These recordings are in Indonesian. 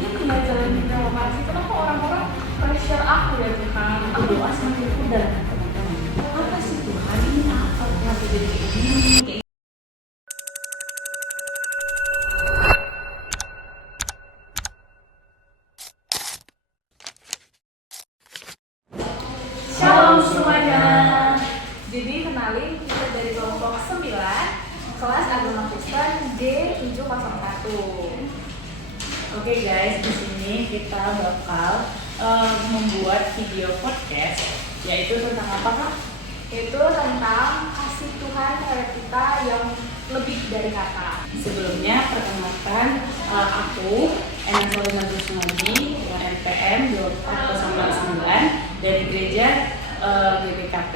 mungkin nggak jalan drama sih, kenapa orang-orang pressure aku ya Tuhan? Aku doa semakin udah teman-teman. Apa sih Tuhan ini apa yang terjadi kayak gini? Shalom semuanya. Jadi kenalin kita dari kelompok 9 kelas agama Kristen D701. Oke guys, di sini kita bakal membuat video podcast, yaitu tentang apa Kak? Itu tentang kasih Tuhan terhadap kita yang lebih dari kata. Sebelumnya perkenalkan aku Ena Salina Drusnadi dengan NPM 24099 dari gereja GBKP.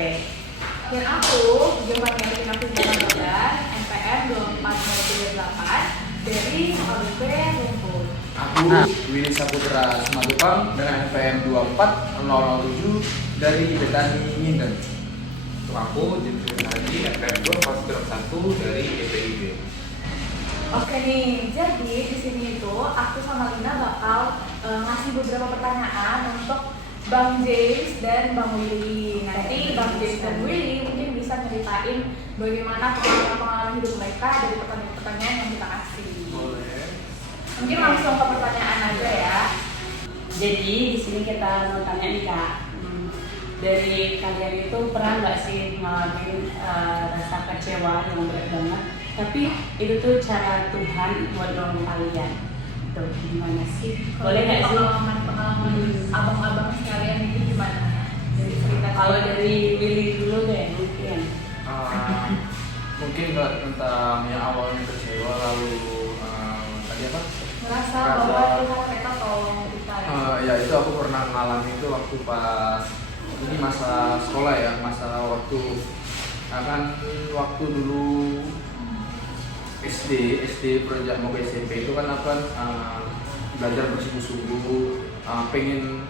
Dan aku Giovanni Artina Fujana NPM 24038 dari ABP Lumpur. Aku Willy Saputra Sematupang dengan NPM 24007 dari Betani Minden. Untuk aku Jimmy Haji NPM 241 dari EPIB. Oke nih, jadi di sini itu aku sama Lina bakal ngasih beberapa pertanyaan untuk Bang James dan Bang Willy. Nanti Bang James dan Willy mungkin bisa ceritain bagaimana pengalaman hidup mereka dari pertanyaan-pertanyaan yang kita kasih. Boleh. Mungkin langsung ke pertanyaan aja ya. Jadi di sini kita mau tanya nih Kak, dari kalian itu pernah nggak sih ngalamin rasa kecewa yang berat banget? Tapi itu tuh cara Tuhan buat nolong kalian. Tuh gimana sih? Boleh nggak sih? Pengalaman abang-abang sekalian itu gimana? Jadi cerita. Kalau dari Willy dulu deh mungkin. Mungkin nggak tentang yang awalnya kecewa lalu tadi apa? merasa Merasa- bahwa Tuhan mereka tolong kita. Ya itu aku pernah mengalami itu waktu pas ini masa sekolah ya, masa waktu waktu dulu SD beranjak mau ke SMP itu kan akan belajar bersungguh-sungguh, pengen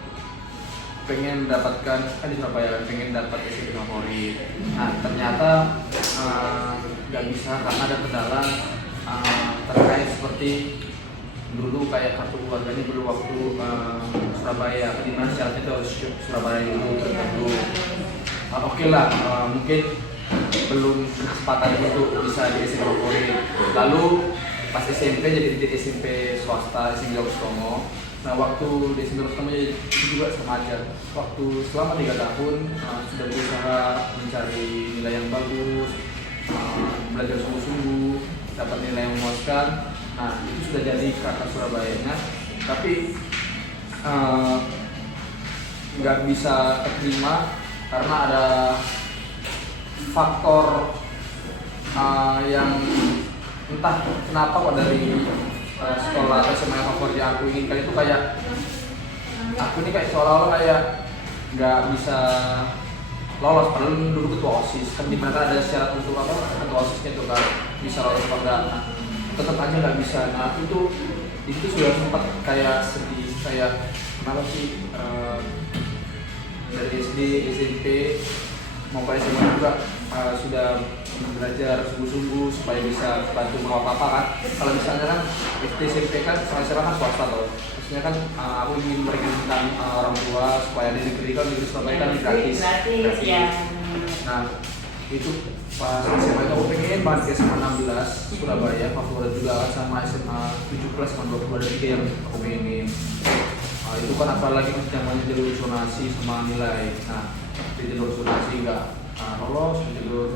mendapatkan kan di Surabaya pengen dapat SMP favorit. Nah ternyata nggak bisa karena ada kendala terkait seperti dulu kayak kartu keluarganya dulu waktu Surabaya, di mana syaratnya itu harus Surabaya dulu tertentu. Oke lah, mungkin belum kesempatan untuk bisa di SMP favorit. Lalu pas SMP jadi di SMP swasta SMP Galustomo. Nah waktu di SMP Galustomo jadi itu juga sama aja. Waktu selama 3 tahun sudah berusaha mencari nilai yang bagus, belajar sungguh-sungguh, dapat nilai yang memuaskan. Nah itu sudah jadi kakak Surabayanya, tapi nggak bisa terima karena ada faktor yang entah kenapa kok dari sekolah atau SMA favorit yang aku inginkan itu kayak aku ini kayak seolah-olah kayak nggak bisa lolos padahal dulu ketua OSIS kan dimana ada syarat untuk apa ketua OSISnya itu kan bisa lolos apa enggak. Nah, tetap aja nggak bisa. Nah itu sudah sempat kayak sedih kayak kenapa sih dari SD SMP mau ke SMA juga sudah belajar sungguh-sungguh supaya bisa bantu mau apa kan. Kalau misalnya kan SD SMP kan SMA kan swasta tuh, maksudnya kan aku ingin meringankan orang tua supaya di negeri kan di Surabaya kan gratis. Ya. Nah itu pas SMA itu aku pengen banget ke SMA 16 Surabaya favorit juga kan, sama SMA 17 sama 22 ada 3 yang aku pengen. Itu kan apalagi namanya jalur zonasi sama nilai. Nah di jalur zonasi nggak lolos, di jalur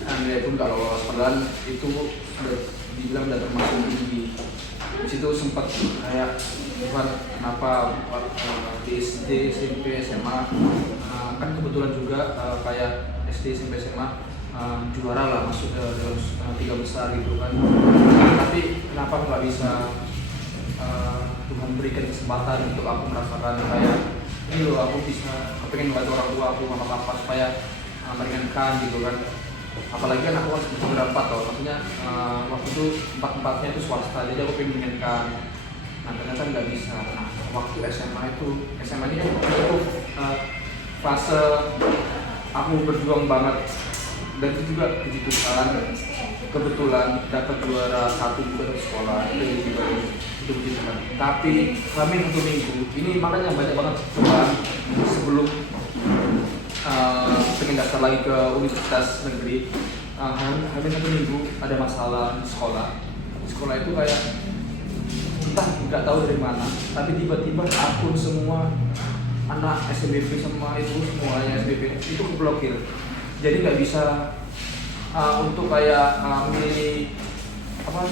nilai pun nggak lolos, padahal itu sudah dibilang udah termasuk tinggi. Di situ sempat kayak bukan kenapa di SD SMP SMA kan kebetulan juga kayak SD SMP SMA juara lah masuk ke dalam 3 besar gitu kan. Tapi kenapa nggak bisa Tuhan berikan kesempatan untuk aku merasakan kayak ini loh, aku pengen membantu orang tua aku sama papa supaya meringankan gitu kan. Apalagi kan aku harus berapa tau, maksudnya waktu itu 4-4-nya itu swasta, jadi aku pengen meringankan. Nah ternyata nggak bisa. Nah waktu SMA ini kan itu fase aku berjuang banget, dan itu juga puji Tuhan kebetulan dapat juara 1 juga di sekolah itu puji Tuhan. Tapi kami 1 minggu ini makanya banyak banget cobaan sebelum pengen daftar lagi ke universitas negeri. Hampir 1 minggu ada masalah di sekolah itu kayak entah nggak tahu dari mana, tapi tiba-tiba akun semua anak SBP sama itu semuanya SBP itu keblokir, jadi nggak bisa untuk kayak milih apa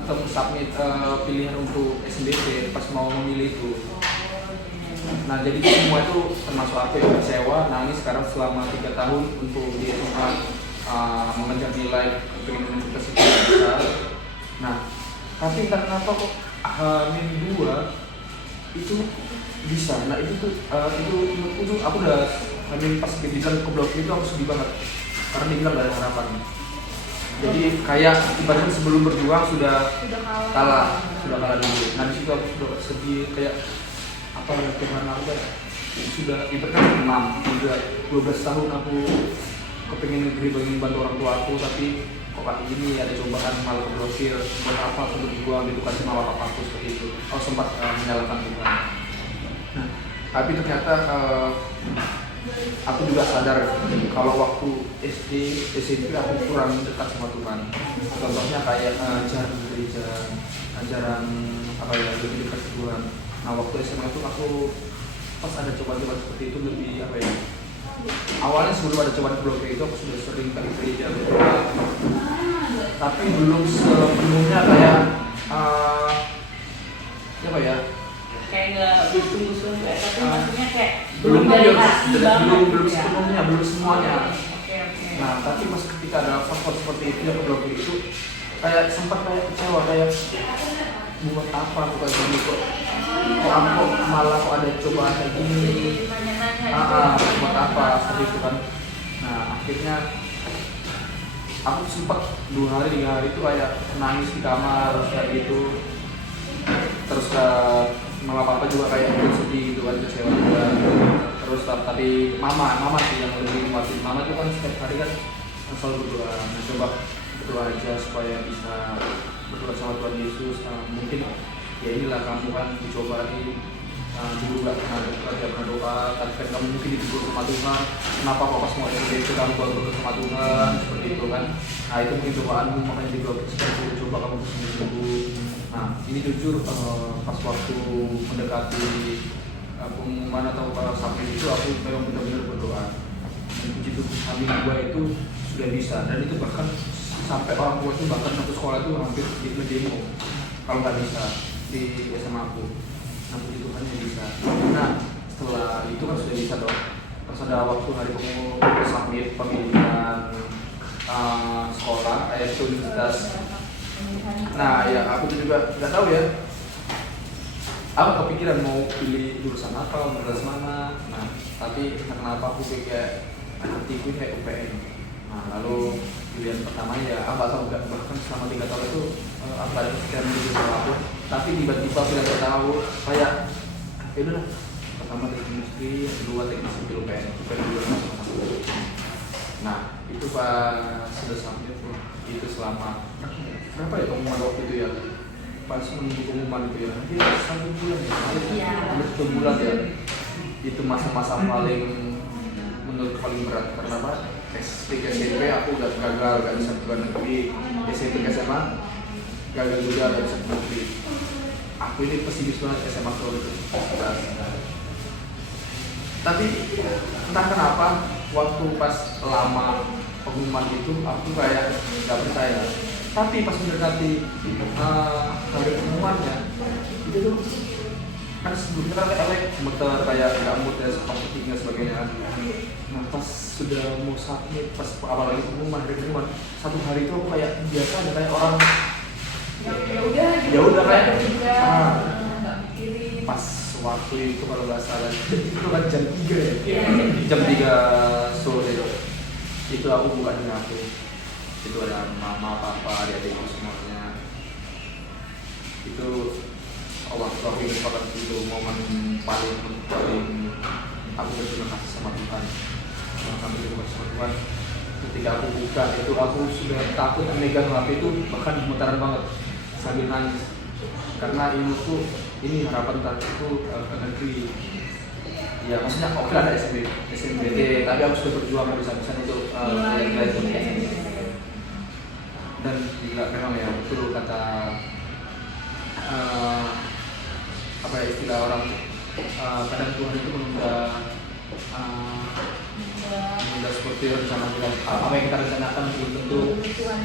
atau submit pilihan untuk SBP pas mau memilih itu. Nah jadi semua itu termasuk aku yang kecewa, nangis sekarang selama 3 tahun untuk di SMA mengejar nilai pengen universitas itu bisa. Nah tapi entah kenapa kok H-2 itu bisa. Nah itu tuh menurutku tuh aku udah pas dibilang keblokir itu aku sedih banget karena dibilang gak ada harapan. Jadi kayak ibaratnya sebelum berjuang sudah kalah dulu. Nah di situ aku sudah sedih kayak apa Tuhan aku kayak sudah ibaratnya 12 tahun aku kepengen negeri pengen bantu orang tua aku, tapi kok kayak gini ada cobaan malah keblokir. Buat apa aku berjuang gitu kan sama bapakku seperti itu. Aku sempat menyalahkan Tuhan. Nah, tapi ternyata aku juga sadar kalau waktu SD, SMP aku kurang dekat sama Tuhan. Contohnya kayak ajaran gereja, ajaran apa ya lebih dekat ke Tuhan. Nah waktu SMA itu aku pas ada cobaan-cobaan seperti itu lebih apa ya? Awalnya sebelum ada cobaan blokir itu aku sudah sering ke gereja berdoa, tapi belum sepenuhnya kayak apa ya? Kayak nggak bersungguh-sungguh, tapi maksudnya kayak belum dari hati banget. belum sepenuhnya, belum semuanya. Oke. Nah tapi pas ketika ada faktor seperti itu yang blokir itu kayak sempat kayak kecewa, kayak buat apa bukan gini kok aku malah kok ada cobaan kayak gini, buat apa seperti itu kan. Nah akhirnya aku sempat 2 hari 3 hari itu kayak nangis di kamar kayak gitu, terus malah papa juga kayak sedih gitu kan, kecewa juga. Terus tapi mama sih yang lebih nguatin. Mama itu kan setiap hari kan selalu berdoa, coba berdoa aja supaya bisa berdoa sama Tuhan Yesus. Mungkin ya inilah kamu kan dicoba dulu gak pernah doa, tapi kan kamu mungkin ditegur sama Tuhan, kenapa kok pas mau itu kamu baru berdoa sama Tuhan seperti itu kan. Nah itu mungkin cobaanmu, makanya diblokir seperti itu, coba kamu sembuh. Nah ini jujur pas waktu mendekati pengumuman atau sampai itu aku memang benar-benar berdoa. Dan puji Tuhan kami 2 itu sudah bisa, dan itu bahkan sampai orang tua itu bahkan satu sekolah itu hampir demo kalau nggak bisa di SMA aku. Nah puji Tuhan bisa. Nah setelah itu kan sudah bisa dong. Pas ada waktu hari submit pemilihan sekolah ke universitas. Nah ya aku juga nggak tahu ya. Aku kepikiran mau pilih jurusan apa, universitas mana. Nah tapi kenapa aku kayak hatiku kayak UPN. Nah lalu pilihan pertamanya ya aku nggak tahu, bahkan selama 3 tahun itu aku ada pikiran di jurusan aku. Tapi tiba-tiba pilihan pertama kayak ya udah, pertama teknik industri, kedua teknik sipil UPN juga sama-sama. Nah itu pas sudah sampai itu selama berapa ya pengumuman waktu itu ya, pas menunggu pengumuman itu ya hampir 1 bulan ya, hampir 1 bulan ya. Itu masa-masa paling menurut paling berat karena apa? SD ke SMP aku udah gagal, gak bisa ke negeri. SMP ke SMA gagal juga, gak bisa ke negeri. Aku ini pesimis banget SMA ke universitas. Tapi entah kenapa waktu pas lama pengumuman itu aku kayak gak percaya. Tapi pas mendekati hari pengumumannya itu tuh kan sebelumnya kan elek muter kayak nggak muter pas ketiga sebagainya. Nah pas sudah mau submit, pas awal lagi pengumuman hari pengumuman 1 hari itu aku kayak biasa ada kayak orang ya udah kayak pas waktu itu kalau nggak salah itu kan jam 3 ya, jam 3 sore itu aku buka dengan aku, itu ada mama, papa, adik-adikku semuanya. Itu waktu aku ingat banget itu momen paling aku berterima kasih sama Tuhan. Sampai terima kasih sama Tuhan. ketika aku buka itu aku sudah takut memegang HP itu, bahkan gemetaran banget sambil nangis karena ini harapan tadi itu ke negeri. Ya maksudnya oke ada SMBD, tapi aku sudah berjuang habis-habisan untuk itu. Dan juga memang ya betul kata apa ya istilah orang, kadang Tuhan itu menunda seperti rencana Tuhan. Apa yang kita rencanakan belum tentu Tuhan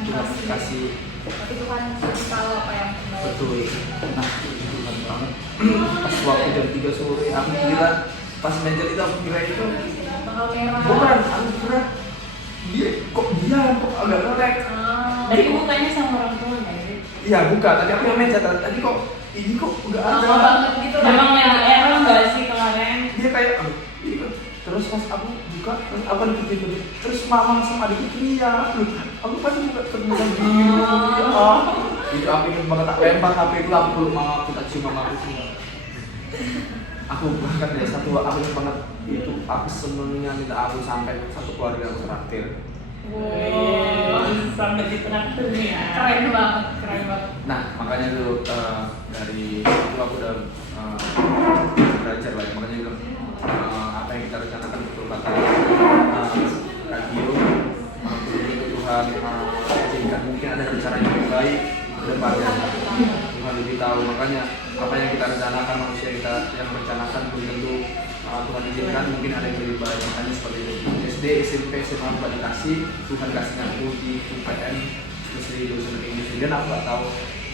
kasih. Tapi Tuhan tahu apa yang betul. Nah itu Tuhan banget. Pas waktu jam 3 sore aku kira, pas menjadi itu aku kira itu bakal merah. bukan, aku kira dia kok agak melek. Dari mukanya sama orang tua nggak sih? Iya buka, tapi aku yang mencet tadi kok ini kok enggak ada. Lama banget gitu. Memang yang error nggak sih kemarin? Dia kayak ini kok. Terus pas aku buka, terus apa gitu. Terus mama sama adikku teriak. Aku pasti buka kemudian biru. Itu aku ingin banget tak lempar HP itu, aku peluk mama aku, tak cium mama aku semua. Aku bahkan dari aku ingat banget itu, aku senengnya minta aku sampai satu keluarga aku traktir. Wow, sampai di traktir nih ya. Keren banget. Nah makanya dulu dari itu aku udah belajar lah, makanya bilang apa yang kita rencanakan betul kata radio, Tuhan izinkan, mungkin ada rencana yang lebih baik ke depannya. Tuhan lebih tahu, makanya apa yang kita rencanakan, manusia kita yang merencanakan belum tentu Tuhan izinkan, mungkin ada yang lebih baik. Makanya seperti itu, SD, SMP, SMA Tuhan dikasih, Tuhan kasihnya aku di UPN Industri jurusan English, dan aku nggak tahu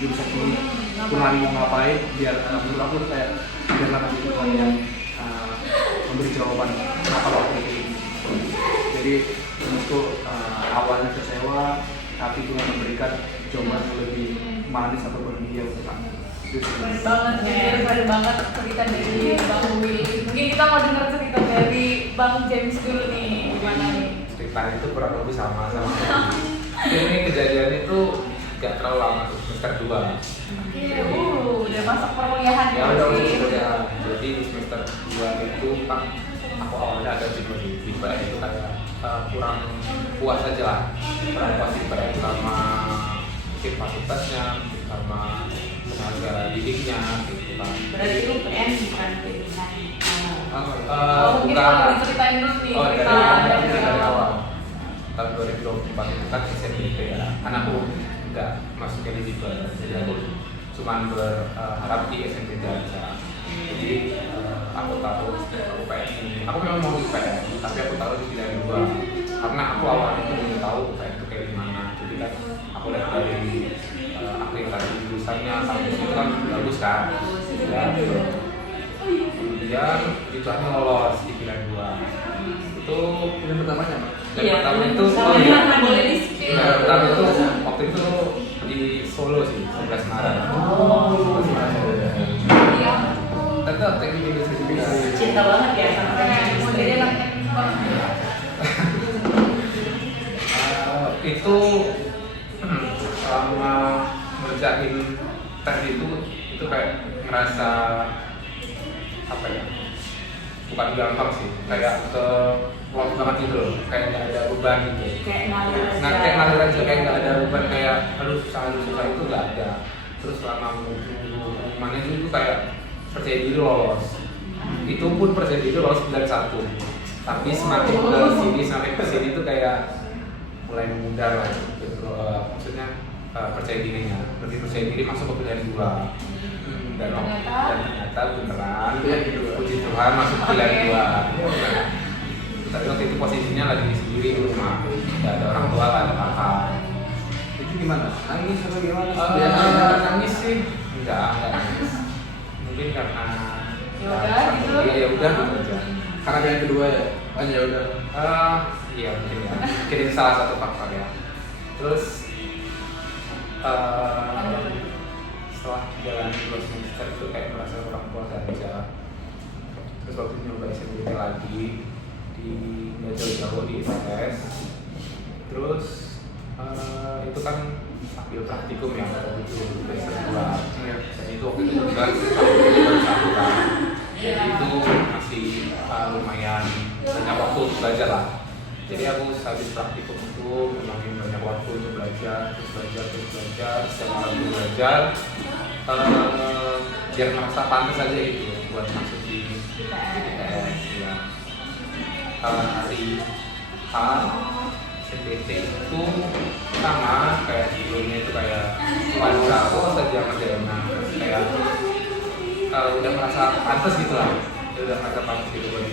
jurusan ini Tuhan mau ngapain, biar menurut aku kayak biarlah nanti Tuhan yang memberi jawaban kenapa waktu itu. Jadi menurutku awalnya kecewa, tapi Tuhan memberikan jawaban yang lebih manis atau berbahagia untuk aku. Keren banget cerita dari Bang Willy. Mungkin kita mau dengar cerita dari Bang James dulu nih, gimana nih? Ceritanya itu kurang lebih sama. Ini kejadian itu gak terlalu lama tuh, semester 2. Udah masuk perkuliahan Ya ya udah sih? masuk kuliah. Jadi di semester 2 itu kan aku awalnya agak jenuh di IPA itu kayak kurang puas aja lah. Kurang puas IPA itu sama mungkin fakultasnya, sama tenaga didiknya gitu kan. Berarti itu PN bukan pilihan. Mungkin bukan. kalau diceritain dulu nih Oh, cerita dari awal. Tahun 2024 itu kan SNBP ya. Anakku enggak masuk eligible, jadi aku cuma berharap di SNBP aja. Jadi aku tahu aku UPN ini, aku memang mau UPN, tapi aku tahu di pilihan 2 karena aku awalnya itu belum tahu UPN itu kayak gimana. Jadi kan aku lihat dari aplikasi jurusannya, kampus itu kan bagus kan. Ya, kemudian itu aku lolos di pilihan 2. Itu Pilihan pertamanya apa? yang pertama itu boleh di-spill. yang pertama itu waktu itu di Solo sih, 11 Maret. Iya. Tetap teknik industri sipil. Cinta banget ya sama Mau jadi anak teknik banget. Itu selama ngerjain tes itu kayak ngerasa apa ya, bukan gampang sih, kayak ke lock banget gitu loh, kayak nggak ada beban gitu. kayak ngalir aja. Nah kayak ngalir aja, kayak nggak ada beban, kayak aduh susah itu nggak ada. Terus selama menunggu pengumumannya itu kayak percaya diri lolos. Itu pun percaya diri lolos 91. Tapi semakin ke sini tuh kayak mulai memudar lah gitu. Maksudnya percaya dirinya, lebih percaya diri masuk ke pilihan 2. Dan ternyata beneran puji Tuhan masuk ke pilihan 2. Tapi waktu itu posisinya lagi sendiri di rumah, nggak ada orang tua, nggak ada kakak. Itu gimana? Nangis atau gimana? Nangis sih enggak nangis. Mungkin karena Gitu. ya udah gitu aja. Karena yang kedua ya, ya udah. Iya mungkin ya, mungkin itu salah satu faktor ya. Terus setelah jalan 2 semester itu kayak merasa orang tua aja. Terus waktu nyoba SNBT lagi di nggak jauh-jauh di ITS. Terus itu kan sambil praktikum ya waktu itu di semester 2. Dan itu waktu itu juga baru 1 kan. Jadi itu masih lumayan banyak waktu untuk belajar lah. Jadi aku habis praktikum itu ngembangin banyak waktu untuk belajar, setiap hari belajar, biar merasa pantas aja gitu buat masuk di ITS ya. Hari H SBT itu sama kayak sebelumnya itu kayak wawancara saja ngerjain kayak udah merasa pantas gitu lah, udah merasa pantas gitu buat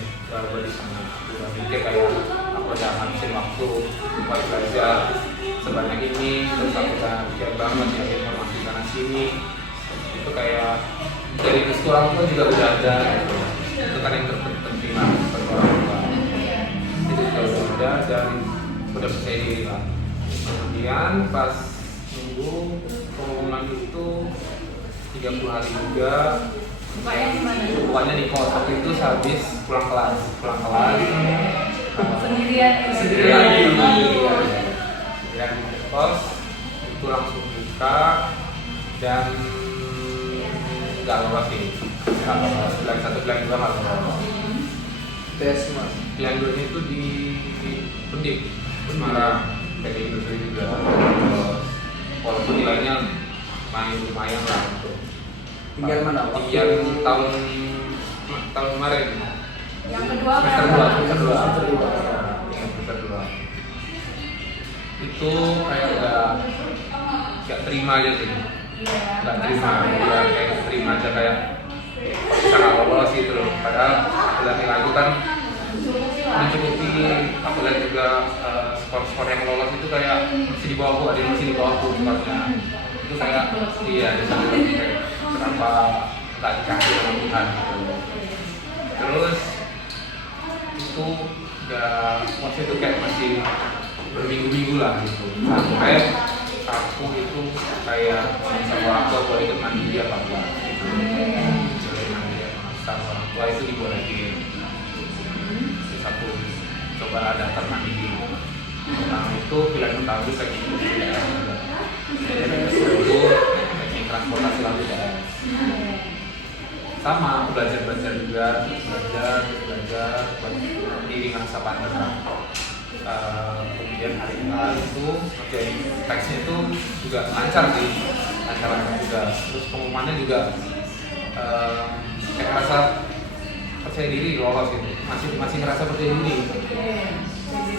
di sana. Aku udah mikir kayak aku udah ngabisin waktu buat belajar sebanyak ini, terus aku udah mikir banget nyari informasi sana sini. Itu kayak dari restu orang tua juga udah ada gitu. Itu kan yang terpenting lah buat orang tua. Itu juga udah ada dan udah percaya diri lah. Kemudian pas nunggu pengumuman itu 30 hari juga. Bukanya di mana? Bukanya di kos. Waktu itu habis pulang kelas. Sendirian. Sendirian di kos itu langsung buka dan nggak lolos sih. Nggak lolos. Pilihan 1, pilihan 2 nggak lolos. Tes mas. Pilihan 2 nya itu di Pendik, Semarang, PT Industri juga. Terus, walaupun nilainya lumayan lah untuk Tinggal mana? tinggal tahun kemarin. Yang kedua Semester 2. Semester dua. Semester 2. Itu kayak nggak terima aja sih. Nggak terima, ya kayak nggak terima aja kayak bisa nggak lolos gitu loh. Padahal udah nilai itu kan mencukupi, aku lihat juga skor-skor yang lolos itu kayak masih di bawahku, ada yang masih di bawahku skornya. Itu kayak iya, kayak kenapa nggak dikasih sama Tuhan gitu. Terus itu waktu itu kayak masih berminggu-minggu lah gitu. Sampai aku itu kayak sama orang tua boleh ikut mandiri apa enggak gitu. Boleh mandiri sama orang tua itu dibolehin. Terus aku coba daftar mandiri. Nah itu pilihan pertama itu saya gitu ya. Itu teknik transportasi lalu ya. Sama aku belajar juga, belajar buat diri ngerasa pantas. Kemudian hari itu teksnya itu juga lancar sih, lancar juga. Terus pengumumannya juga kayak rasa percaya diri lolos itu, masih ngerasa percaya diri.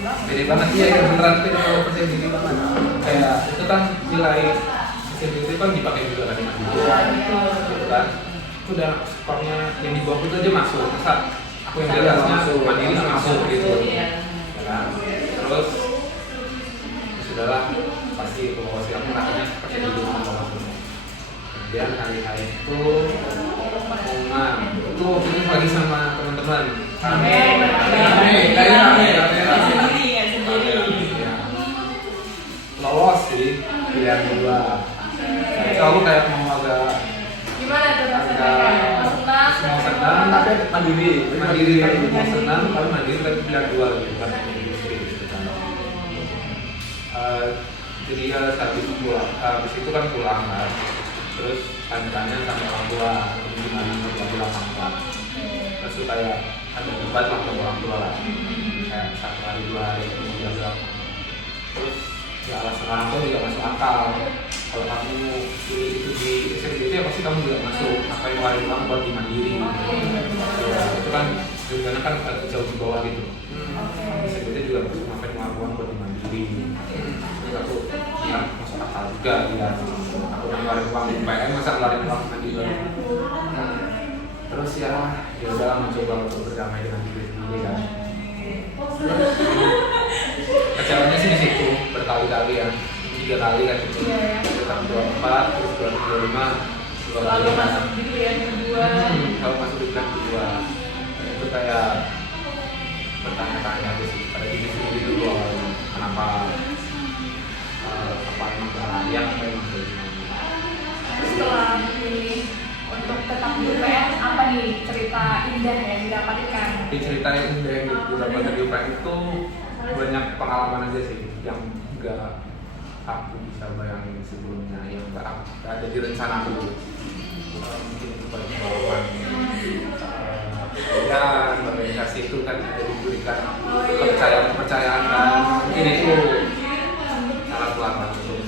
Beda banget sih ya, beneran itu kalau percaya diri banget. Kayak itu kan nilai percaya diri kan dipakai juga kan di gitu kan. Itu udah skornya yang di bawah itu aja masuk. Masa aku yang di atasnya mandiri nggak masuk gitu. Ya kan? Terus sudahlah pasti lolos, aku rasanya percaya diri sama lolos. Kemudian hari itu pengumuman itu waktu itu lagi sama teman-teman. Lolos sih pilihan 2. Itu aku kayak mau agak gimana tuh rasanya? mau senang Tapi mandiri. mau senang tapi mandiri tapi pilihan 2 gitu kan, industri gitu kan. Jadi ya habis itu kan pulang kan, terus tanya sama orang tua gimana mau bilang apa. Terus itu kayak ada debat lah sama orang tua lah, kayak 1 hari 2 hari kemudian bilang. Terus ya alasan orang tua juga masuk akal. Kalau kamu pilih itu di SMPT ya pasti kamu juga masuk. Apa yang ngeluarin uang buat di mandiri? Ya itu kan sebenarnya kan jauh di bawah gitu. SMPT juga ngapain ngeluarin uang buat di mandiri? Terus aku ya masuk akal juga ya. Aku ngeluarin uang di UPN masa ngeluarin uang mandiri? Terus ya udah mencoba untuk berdamai dengan diri sendiri kan. Kecewanya sih di situ berkali-kali ya, 3 kali kan itu. Tahun 24, terus 2025, 2 kali. Lalu masuk di pilihan kedua. Kalau masuk di pilihan kedua, itu kayak bertanya-tanya aja sih pada diri sendiri dulu awalnya. Kenapa apa emang yang apa emang Setelah memilih untuk tetap di UPN, apa nih cerita indah yang didapatkan? di cerita yang didapat di UPN itu banyak pengalaman aja sih yang enggak aku bisa bayangin sebelumnya, yang enggak ada di rencana aku. Mungkin itu banyak pengalaman dan organisasi itu kan ada diberikan kepercayaan kepercayaan dan mungkin itu salah pelapor untuk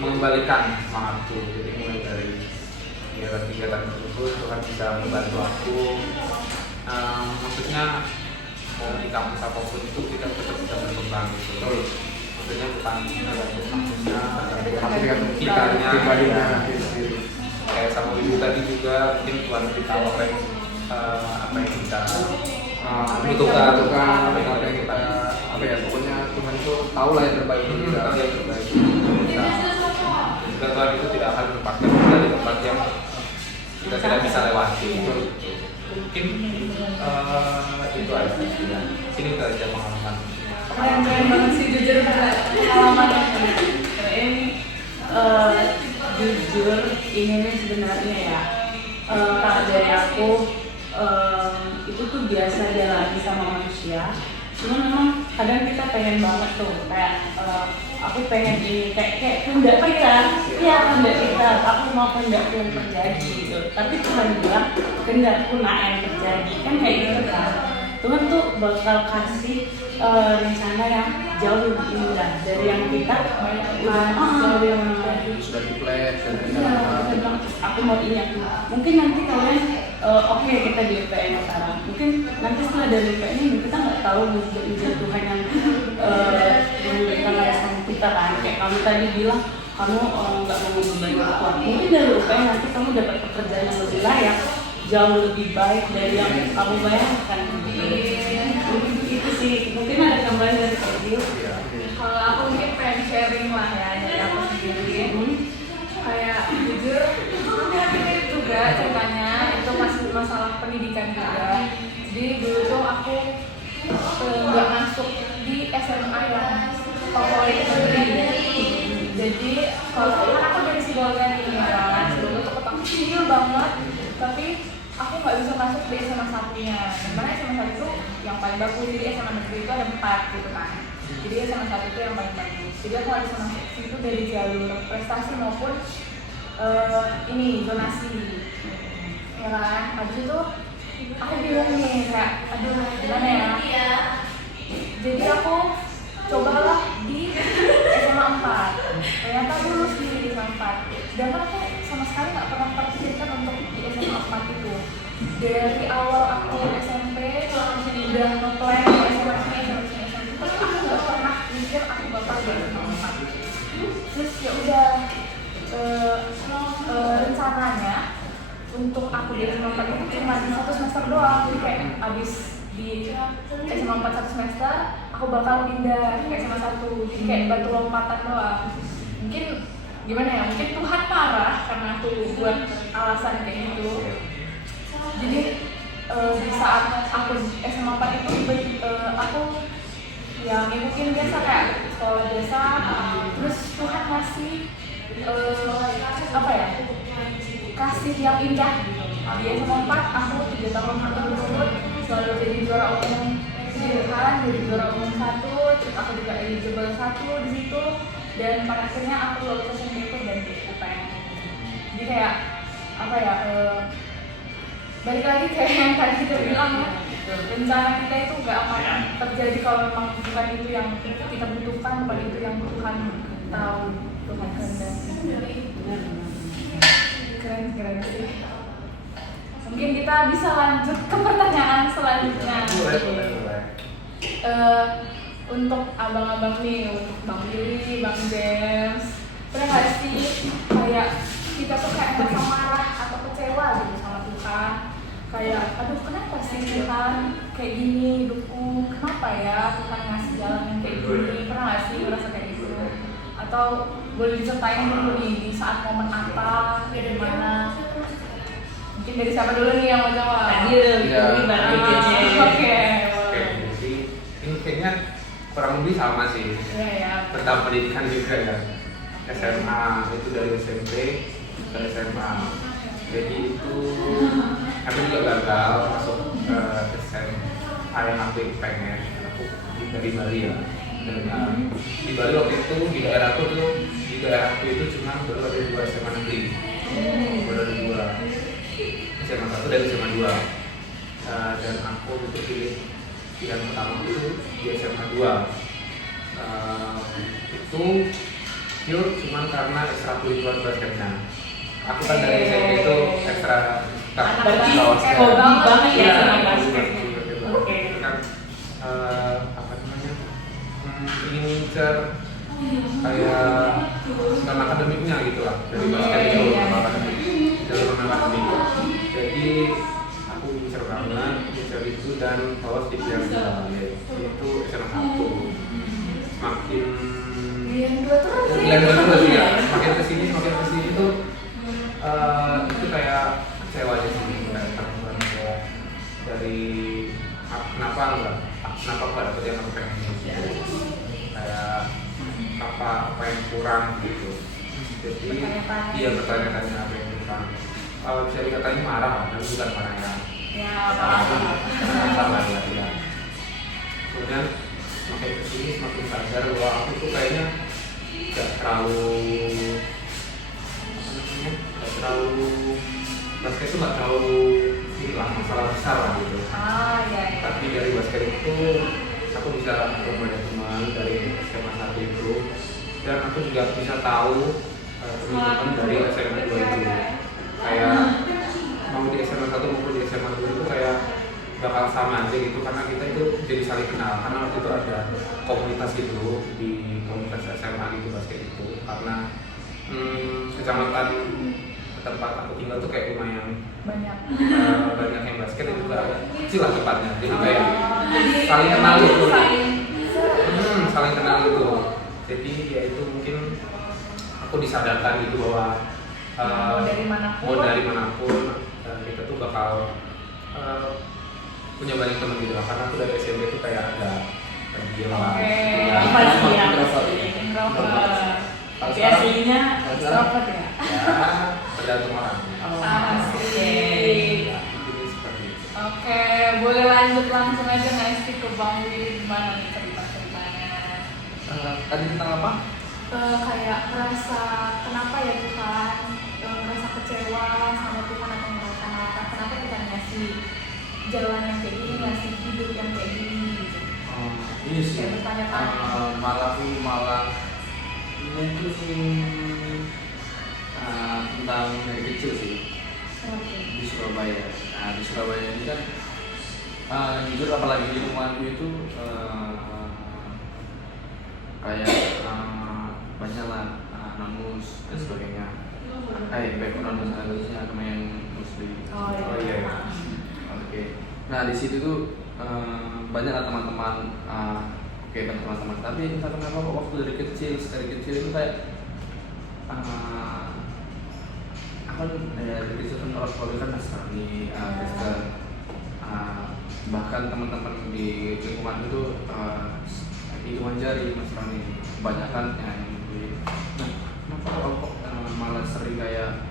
mengembalikan semangatku. Jadi mulai dari kegiatan tersebut Tuhan bisa membantu aku. Maksudnya mau di kampus apapun itu kita tetap bisa berkembang gitu. Maksudnya bukan tergantung kampusnya, tergantung kitanya. Kayak sama ibu tadi juga mungkin Tuhan ditawarkan apa yang kita butuhkan, apa yang kita pokoknya Tuhan itu tahu lah yang terbaik untuk kita. yang terbaik. Juga Tuhan itu tidak akan menempatkan kita di tempat yang kita tidak bisa lewati. Mungkin itu aja. Sini kita aja pengalaman. Keren banget sih, jujur pengalaman ini jujur ini nih sebenarnya ya kalau dari aku itu tuh biasa jalani sama manusia. Cuma memang kadang kita pengen banget tuh kayak aku pengen ini kayak kehendak kita, ya kehendak kita, aku mau kehendakku yang terjadi gitu. Tapi Tuhan bilang kehendakku nak yang terjadi, kan kayak gitu kan. Tuhan tuh bakal kasih rencana yang jauh lebih indah dari yang kita dari yang Sudah di-plan dan aku mau ini aku mungkin nanti kalian oke, kita di UPN sekarang mungkin nanti setelah dari UPN ini kita nggak tahu mujizat Tuhan yang memberikan sama kita kan. Kayak kamu tadi bilang kamu nggak mau membebani orang tua, mungkin dari UPN nanti kamu dapat pekerjaan yang lebih layak, jauh lebih baik dari yang kamu bayangkan. Mungkin begitu sih, mungkin ada tambahan dari Fadil. Kalau aku mungkin pengen sharing lah ya dari aku sendiri. Kayak jujur, hampir mirip juga ceritanya. Itu masih masalah pendidikan juga. Jadi dulu tuh aku nggak masuk di SMA yang favorit negeri. Jadi kalau aku dari Sibolga nih ya, dulu tuh kota kecil banget. Tapi aku nggak bisa masuk di SMA satunya. Karena SMA satu itu yang paling bagus. Jadi SMA negeri itu ada 4 gitu kan. Jadi SMA satu itu yang paling bagus. Jadi aku harus masuk situ dari jalur prestasi maupun ini zonasi, ya kan. Habis itu aku bingung nih kayak, aduh gimana ya. Jadi aku cobalah di SMA 4. Ternyata lulus di SMA 4. Dan aku sama sekali nggak pernah terpikirkan untuk di SMA 4 itu. Dari awal aku SMP udah nge-plan SMA sini, tapi aku nggak pernah mikir aku bakal di SMA 4. Terus ya udah rencananya untuk aku di SMA 4 itu cuma di 1 semester doang. Jadi kayak abis di SMA 4 1 semester aku bakal pindah ke SMA 1. Jadi kayak batu lompatan doang. Mungkin gimana ya, mungkin Tuhan marah karena aku buat alasan kayak gitu. Jadi di saat aku SMA 4 itu aku ya ngikutin biasa kayak sekolah biasa. Terus Tuhan kasih apa ya, kasih yang indah gitu. Di SMA 4 aku 3 tahun berturut-turut selalu jadi juara umum pilihan, jadi juara umum 1, terus aku juga eligible 1 di situ. Dan pada akhirnya aku lulus SNMPTN dan di UPN. Jadi kayak apa ya, balik lagi kayak yang tadi kita bilang ya, rencana kita itu nggak akan terjadi kalau memang bukan itu yang kita butuhkan, bukan itu yang Tuhan tahu, Tuhan kehendaki. Keren sih. Mungkin kita bisa lanjut ke pertanyaan selanjutnya. Untuk abang-abang nih, untuk Bang Billy, Bang James, pernah nggak sih kayak kita tuh kayak merasa marah atau kecewa gitu sama Tuhan? Kayak, aduh kenapa sih Tuhan kayak gini hidupku? Kenapa ya Tuhan ngasih jalan yang kayak gini? Pernah nggak sih merasa kayak gitu? Atau boleh diceritain dulu nih di saat momen apa, di mana? Mungkin dari siapa dulu nih yang mau jawab? Fadil, Ya. ini baru Oke. Jadi ini kayaknya kurang lebih sama sih. Iya ya. Tentang pendidikan juga ya. SMA itu dari SMP ke SMA. Jadi itu aku juga gagal masuk ke SMA yang aku pengen. Aku dari Bali ya. Dan di Bali waktu itu di daerahku itu cuma baru ada 2 SMA negeri. Baru ada 2. SMA 1 dari SMA 2. Dan aku itu pilihan pertama itu di SMA 2. Itu pure cuman karena ekstrakurikuler basketnya. Aku kan dari SMP itu ekstra Berarti basket. hobi banget ya Iya, sama aku basket. suka Oke. itu kan apa namanya, ingin ngincer kayak non akademiknya gitu lah, dari basket itu non akademik, jalur non akademik. Jadi aku ngincer banget ngincer itu dan lolos di pilihan itu SMA 1. Makin Pilihan 2 terus sih. pilihan terus ya, makin kesini tuh itu kayak kecewa aja sih, kayak teman kayak dari kenapa nggak dapet yang aku pengen gitu. Kayak apa yang kurang gitu. Jadi Bertanya-tanya. iya, bertanya-tanya apa yang kurang. Kalau bisa dikatakan marah lah, tapi bukan marah yang Ya, apa-apa. salah ya. Kemudian semakin kesini semakin sadar bahwa aku tuh kayaknya nggak terlalu basket itu nggak terlalu inilah masalah besar lah gitu. Iya, iya. Tapi dari basket itu aku bisa banyak teman dari SMA 1 itu, dan aku juga bisa tahu teman-teman dari SMA 2 itu. Kayak mau di SMA 1 maupun di SMA 2 itu kayak bakal sama aja gitu, karena kita itu jadi saling kenal. Karena waktu itu ada komunitas itu di komunitas SMA gitu basket itu, karena kecamatan tempat aku tinggal tuh kayak lumayan Banyak. banyak yang basket, itu juga agak kecil lah tempatnya. Jadi kayak saling kenal gitu. Saling kenal gitu. Jadi ya itu mungkin aku disadarkan gitu bahwa mau dari manapun kita tuh bakal punya banyak teman gitu lah. Karena aku dari SMP tuh kayak ada dia lah. Oke. Apa sih yang Introvert. Tapi aslinya extrovert ya? Ya, tergantung orang. Asik. Ya, jadi seperti itu. Oke, boleh lanjut langsung aja nggak sih ke Bang Willy, gimana nih cerita-ceritanya? Tadi tentang apa? Kayak merasa kenapa ya Tuhan, merasa kecewa sama Tuhan atau merasa kenapa Tuhan ngasih jalan yang kayak gini, ngasih hidup yang kayak gini gitu. Ini sih. Kayak bertanya-tanya. Malah mungkin tentang dari kecil sih Oke. di Surabaya. Nah, di Surabaya ini kan jujur apalagi di lingkunganku itu kayak banyak lah namus dan sebagainya. Baik namus agama yang muslim. Oh iya. Oke. Nah di situ tuh banyak lah teman-teman. Oke, teman-teman. Tapi entah kenapa waktu dari kecil itu kayak aku dari kecil kan orang tua kan Nasrani, Kristen. Bahkan teman-teman di lingkungan itu hitungan jari Nasrani, kebanyakan yang di. Nah, kenapa kok malah sering kayak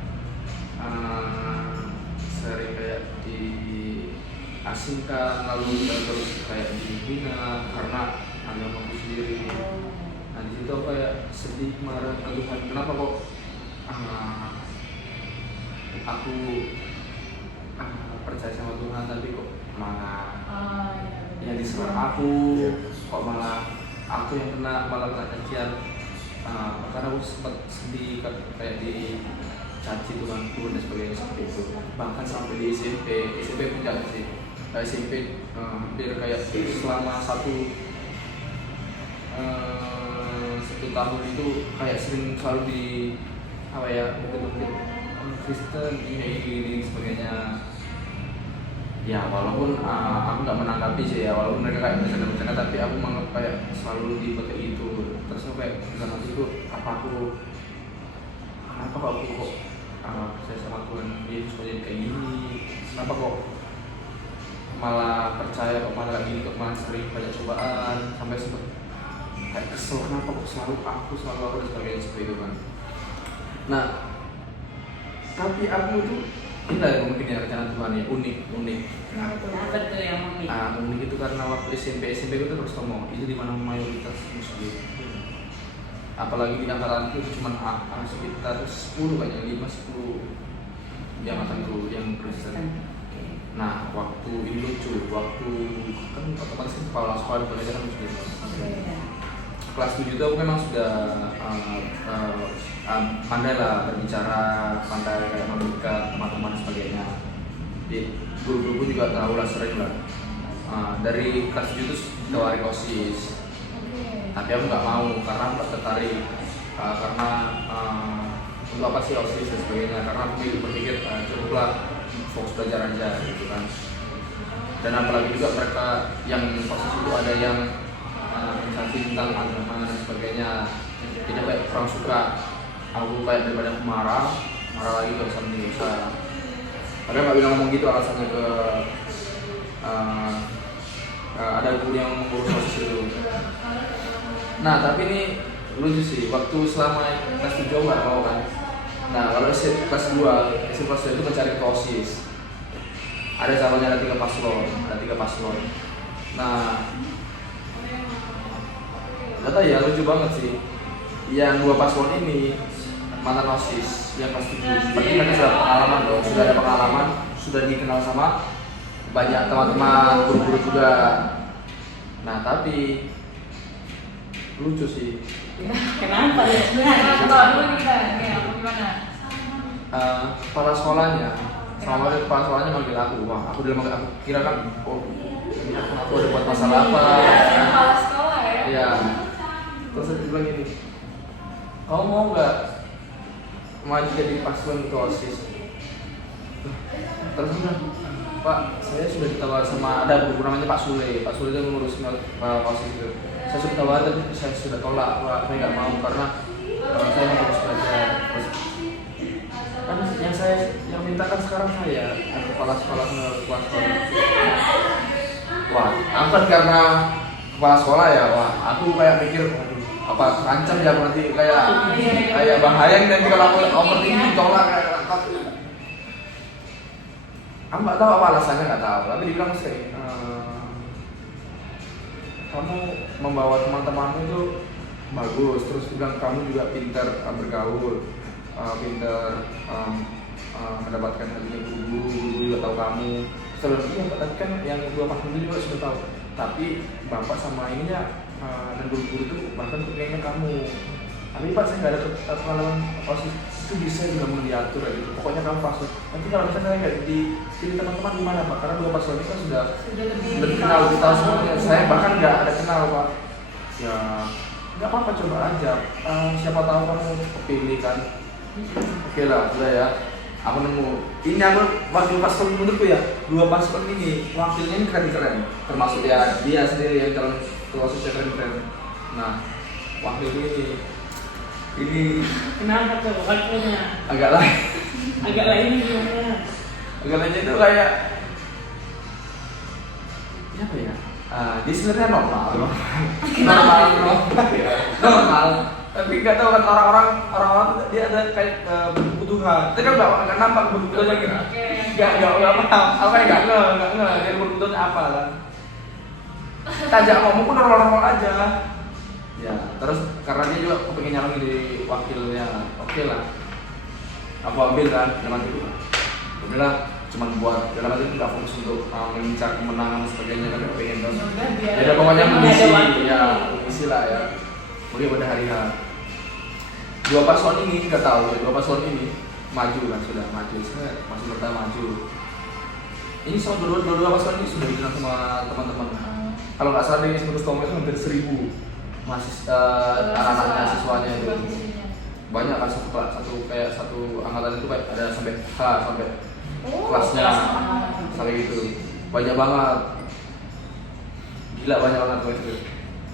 diasingkan, lalu terus kayak dihina karena agamaku sendiri. Nah di situ aku kayak sedih, marah ke Tuhan. Kenapa kok aku percaya sama Tuhan tapi kok malah yang diserang aku, kok malah aku yang kena cacian. Karena aku sempat sedih kayak dicaci Tuhanku dan sebagainya seperti itu. Bahkan sampai di SMP puncak sih. SMP hampir kayak selama satu tahun itu kayak sering selalu di apa ya, mungkin Kristen ini sebagainya. Ya walaupun aku nggak menanggapi sih ya, walaupun mereka kayak bercanda-bercanda, tapi aku menganggap kayak selalu dipakai itu. Terus aku kayak dalam hati itu kenapa kok aku percaya sama Tuhan Yesus kok jadi kayak gini, kenapa kok malah percaya kok malah gini, kok malah sering banyak cobaan sampai sempat kayak kesel, kenapa kok selalu aku dan sebagainya seperti itu kan. Nah tapi aku tuh inilah yang mungkin ya rencana Tuhan ya, unik. Apa tuh yang unik? Unik itu karena waktu SMP itu terus Tomo itu di mana mayoritas muslim. Apalagi di angkatanku itu cuma sekitar 10 kayaknya, 5-10 di angkatanku yang Kristen. Nah, waktu ini lucu, waktu kan otomatis kan kepala sekolah di Indonesia kan lucu. Kelas 7 itu aku memang sudah pandai lah berbicara, pandai kayak memberikan teman-teman dan sebagainya. Jadi guru-guru juga tahu lah, sering lah. Dari kelas 7 itu ditawari OSIS, tapi aku nggak mau karena aku nggak tertarik. Karena untuk apa sih OSIS dan sebagainya, karena aku berpikir cukuplah fokus belajar aja gitu kan. Dan apalagi juga mereka yang OSIS itu ada yang instansi tentang agama dan sebagainya, jadi kayak kurang suka. Aku kayak daripada aku marah lagi gak usah menyusah. Tapi nggak bilang ngomong gitu, alasannya ke ada guru yang mengurus OSIS itu. Nah tapi ini lucu sih, waktu selama kelas 7 nggak mau kan. Nah kalau kelas 2, SMP kelas 2 itu mencari ke OSIS. Ada zamannya ada 3 paslon. Nah gak tau ya, lucu banget sih. Yang 2 paslon ini mantan OSIS yang kelas 7. Berarti mereka sudah pengalaman dong, sudah ada pengalaman, sudah dikenal sama banyak teman-teman, guru-guru juga. Nah tapi lucu sih. Kenapa ya? Kalau dulu gimana? Kepala sekolahnya manggil aku. Wah, aku dalam aku kira kan, oh ini aku ada buat masalah apa? Kepala sekolah ya? Iya. Terus dia bilang gini, kamu mau nggak maju jadi paslon ke OSIS? Terus dia bilang, Pak, saya sudah ditawar sama ada guru namanya Pak Sule. Pak Sule itu mengurus OSIS itu. Saya sudah ditawar tapi saya sudah tolak, Pak. Saya nggak mau karena saya mau fokus belajar. Terus, kan yang minta kan sekarang saya kepala sekolah Wah, aku kan karena kepala sekolah ya, wah aku kayak mikir, waduh, apa terancam ya nanti kayak bahaya nanti kalau aku overthinking ditolak kayak aku nggak tahu apa alasannya, nggak tahu, tapi dibilang sih kamu membawa teman-temanmu itu bagus, terus bilang kamu juga pintar bergaul, pintar mendapatkan hal guru juga tahu kamu. Terus iya, tapi kan yang 2 paslon itu juga sudah tahu, tapi bapak sama ininya dan guru-guru itu bahkan kayaknya kamu. Tapi Pak, saya nggak ada pengalaman OSIS, itu bisa juga mau diatur gitu. Pokoknya kamu paslon. Nanti kalau misalnya saya nggak dipilih teman-teman gimana Pak? Karena 2 paslon itu kan sudah lebih kenal kita semuanya. Saya bahkan nggak ada kenal Pak. Ya nggak apa-apa, coba aja. Siapa tahu kamu kepilih kan. Oke lah, sudah ya. Aku nemu. Ini aku wakil paslon menurutku ya. 2 paslon ini wakilnya ini keren-keren. Termasuk ya dia sendiri yang calon ketua OSIS keren-keren. Nah, wakil ini Kenapa tuh wakilnya? agak lain. Agak lain gimana? Agak lainnya itu kayak apa ya? Dia sebenarnya normal. Normal. Tapi nggak tahu kan orang-orang dia ada kayak kebutuhan. Tapi kan nggak nampak kebutuhannya gitu. Nggak paham. Apa ya nggak dia kebutuhannya apa lah. Tajak ngomong pun normal aja. Ya, terus karena dia juga kepengen nyalon jadi wakilnya, oke lah. Aku ambil kan, dalam itu. Alhamdulillah, cuma buat dalam itu nggak fokus untuk mengincar kemenangan dan sebagainya, kan kepengen terus. Jadi pokoknya mengisi lah ya. Mungkin pada hari H. 2 paslon ini nggak tahu ya, 2 paslon ini maju kan, sudah maju, saya masih pertama maju. Ini sama dua paslon ini sudah dikenal sama teman-teman. Kalau nggak salah di Semeru Stomo itu hampir 1000 anak-anak mahasiswanya itu. Banyak kan, satu angkatan itu kayak ada sampai kelasnya sampai gitu. Banyak banget. Gila, banyak banget itu.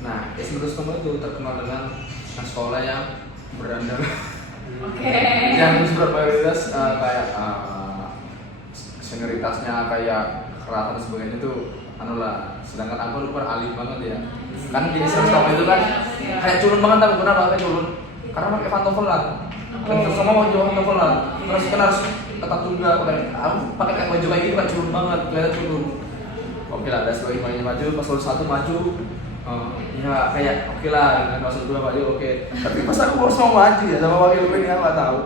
Nah, Semeru Stomo itu terkenal dengan sekolah yang berandal. Yang bermayoritas kayak senioritasnya kayak keratan dan sebagainya itu sedangkan aku lupa alif banget ya. Kan di Semeru itu kan kayak culun banget, aku kenapa kayak culun? Karena pakai pantofelan. Dan semua mau jual pantofelan. Terus kan harus tetap tunggal. Aku pakai kayak baju kayak gitu kan culun banget, kelihatan culun. Oke lah, ada sebagai maju, paslon 1 maju. Ya kayak oke lah, dengan paslon 2 maju oke. Tapi pas aku harus mau maju ya sama wakil ini aku nggak tahu.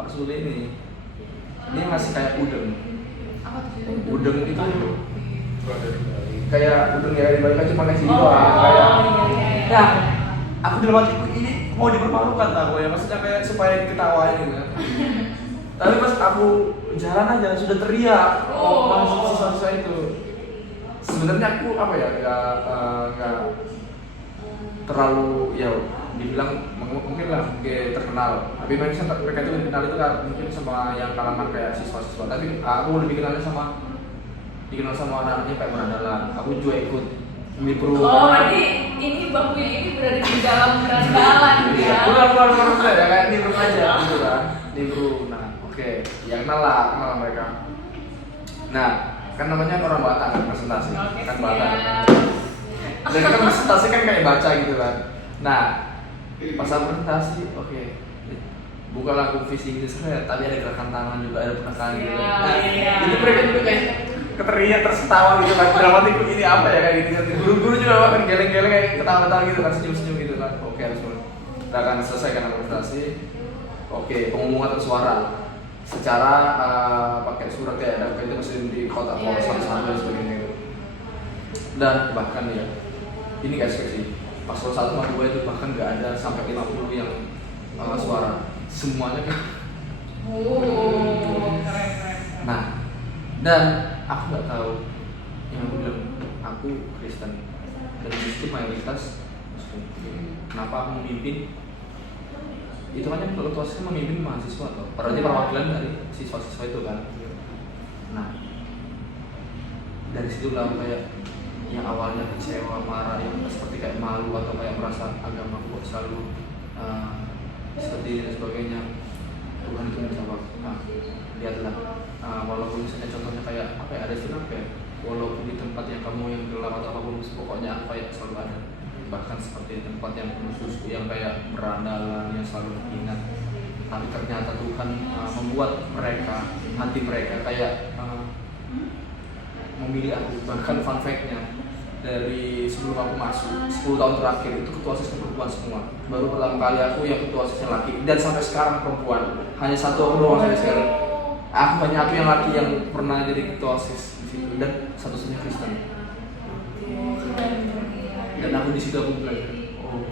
Pak Sule ini ngasih kayak udeng. Apa tuh? Udeng itu Keluar dari Bali. kayak udeng ya di Bali kan cuma nasi Oh, doang kayak. iya. Nah, aku dalam hatiku ini mau dipermalukan aku ya, maksudnya kayak supaya diketawain gitu kan. Tapi pas aku jalan aja sudah teriak, sisa-sisa itu. Sebenarnya aku apa ya, nggak terlalu ya dibilang mungkin lah kayak terkenal. Tapi mereka itu kenal itu kan mungkin sama yang kalangan kayak siswa-siswa. Tapi aku lebih dikenal sama anak-anaknya kayak berandalan. Aku juga ikut Mipro. Oh, berarti ini Bang Willy ini berada di dalam berandalan ya? Bukan ya, kayak Mipro aja gitu kan. Mipro. Nah, oke, yang kenal mereka. Nah, kan namanya orang Batak kan presentasi. Oke, Kan Batak. siap. Dan kita presentasi kan kayak baca gitu kan. Nah, pas aku presentasi, oke. Bukan aku visi gitu saya, tapi ada gerakan tangan juga, ada penekan gitu. Iya, Nah, iya. itu mereka juga kayak keteriak tertawa gitu kan. Dalam hatiku ini apa ya kayak gitu kan. Guru-guru juga kan geleng-geleng kayak ketawa-ketawa gitu kan, senyum-senyum gitu kan. Oke, harus kita akan selesaikan presentasi. Oke, pengumuman suara secara pakai surat ya, dan itu masih di kotak Iya, polos iya. satu dan sebagainya gitu. Dan bahkan ya, ini guys sih, paslon 1 sama 2 itu bahkan nggak ada sampai 50 yang suara, semuanya kan. Keren. Nah, dan aku nggak tahu yang bilang aku Kristen dan itu mayoritas Muslim. Kenapa aku memimpin? Itu kan yang ketua OSIS memimpin mahasiswa atau berarti perwakilan dari siswa-siswa itu kan. Nah, dari situ lah kayak yang awalnya kecewa, marah, yang seperti kayak malu atau kayak merasa agama kok selalu seperti ini dan sebagainya. Tuhan itu menjawab. Nah, lihatlah, walaupun misalnya contohnya kayak apa ya, ada istilah kayak walaupun di tempat yang kamu yang gelap atau apapun, pokoknya apa ya selalu ada. Bahkan seperti tempat yang penuh susu, yang kayak berandalan, yang selalu menghina, tapi ternyata Tuhan membuat mereka, hati mereka kayak memilih aku. Bahkan fun fact-nya, dari sebelum aku masuk 10 tahun terakhir itu ketua OSIS perempuan semua. Baru pertama kali aku yang ketua OSIS yang laki, dan sampai sekarang perempuan. Hanya satu aku doang sampai sekarang. Aku yang laki yang pernah jadi ketua OSIS di situ, dan satu-satunya Kristen. Dan aku di situ aku belajar, oh,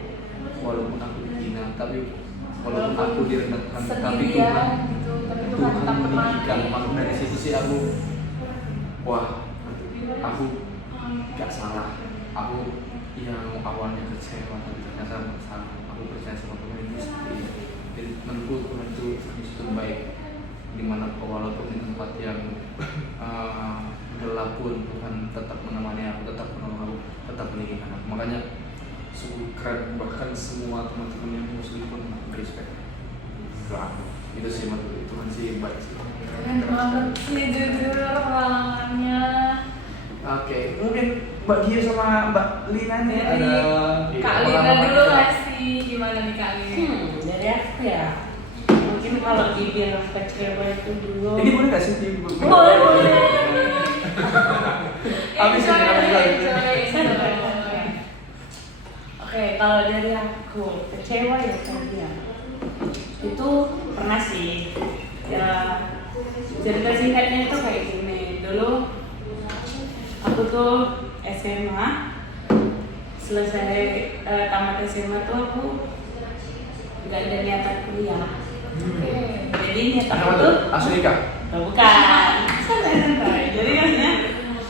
walaupun aku dihina, tapi walaupun aku direndahkan, tapi Tuhan, gitu, tapi Tuhan tetap meninggikan. menang. Maka dari situ sih aku, wah, aku gak salah. Aku yang awalnya kecewa, tapi ternyata gak salah. Aku percaya sama Tuhan ini seperti ini. Jadi menurutku Tuhan itu baik, dimana walaupun di tempat yang gelap pun Tuhan tetap menemani aku, tetap menolong aku, tetap meninggikan aku. Makanya sungguh keren, bahkan semua teman-teman yang muslim pun respect ke aku. Itu sih menurut Tuhan sih baik sih. Keren banget sih jujur pengalamannya. Oke, mungkin Mbak Gio sama Mbak Lina nih ada Kak Lina dulu kasih gimana nih Kak Lina? Dari aku ya, mungkin kalau dibilang kecewa itu dulu. Ini boleh gak sih di Boleh. Habis ini, habis ini. Oke, kalau dari aku kecewa ya tadi ya. Itu pernah sih. Ya, cerita singkatnya itu kayak gini. Dulu aku tuh SMA, selesai tamat SMA tuh aku nggak ada niatan kuliah. Jadi niat aku tuh Asli kah? bukan santai. Jadi maksudnya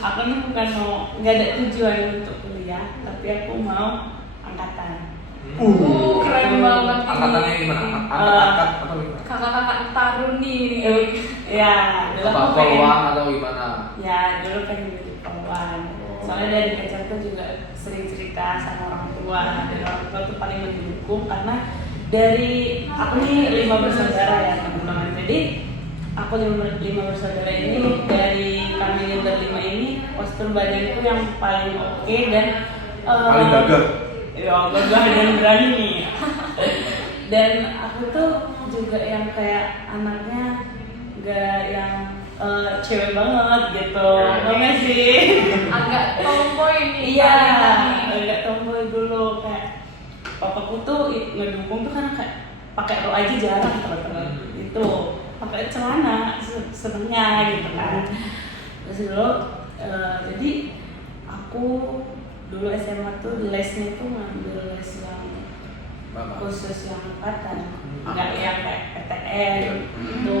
aku nih bukan mau, nggak ada tujuan untuk kuliah, tapi aku mau angkatan. Keren banget ini. Angkatannya gimana? Angkat atau gimana? Kakak-kakak taruni nih. Ya, dulu Apa aku pengen. peluang atau gimana? Ya, dulu pengen jadi poluan. Soalnya dari kecil tuh juga sering cerita sama orang tua, dan orang tua tuh paling mendukung karena dari aku nih 5 bersaudara ya teman-teman. Jadi aku 5 bersaudara ini, dari kami yang berlima ini postur badanku yang paling oke dan Paling gagah. ya gagah dan berani. Dan aku tuh juga yang kayak anaknya gak yang cewek banget gitu, nggak sih? Agak tomboy nih. Iya, Kak Lina nih. agak tomboy dulu. Kayak papaku tuh ngedukung tuh karena kayak pakai rok aja jarang teman-teman. Itu pakai celana senengnya gitu kan. Terus dulu jadi aku dulu SMA tuh lesnya tuh ngambil les yang khusus yang angkatan, nggak yang kayak PTN itu.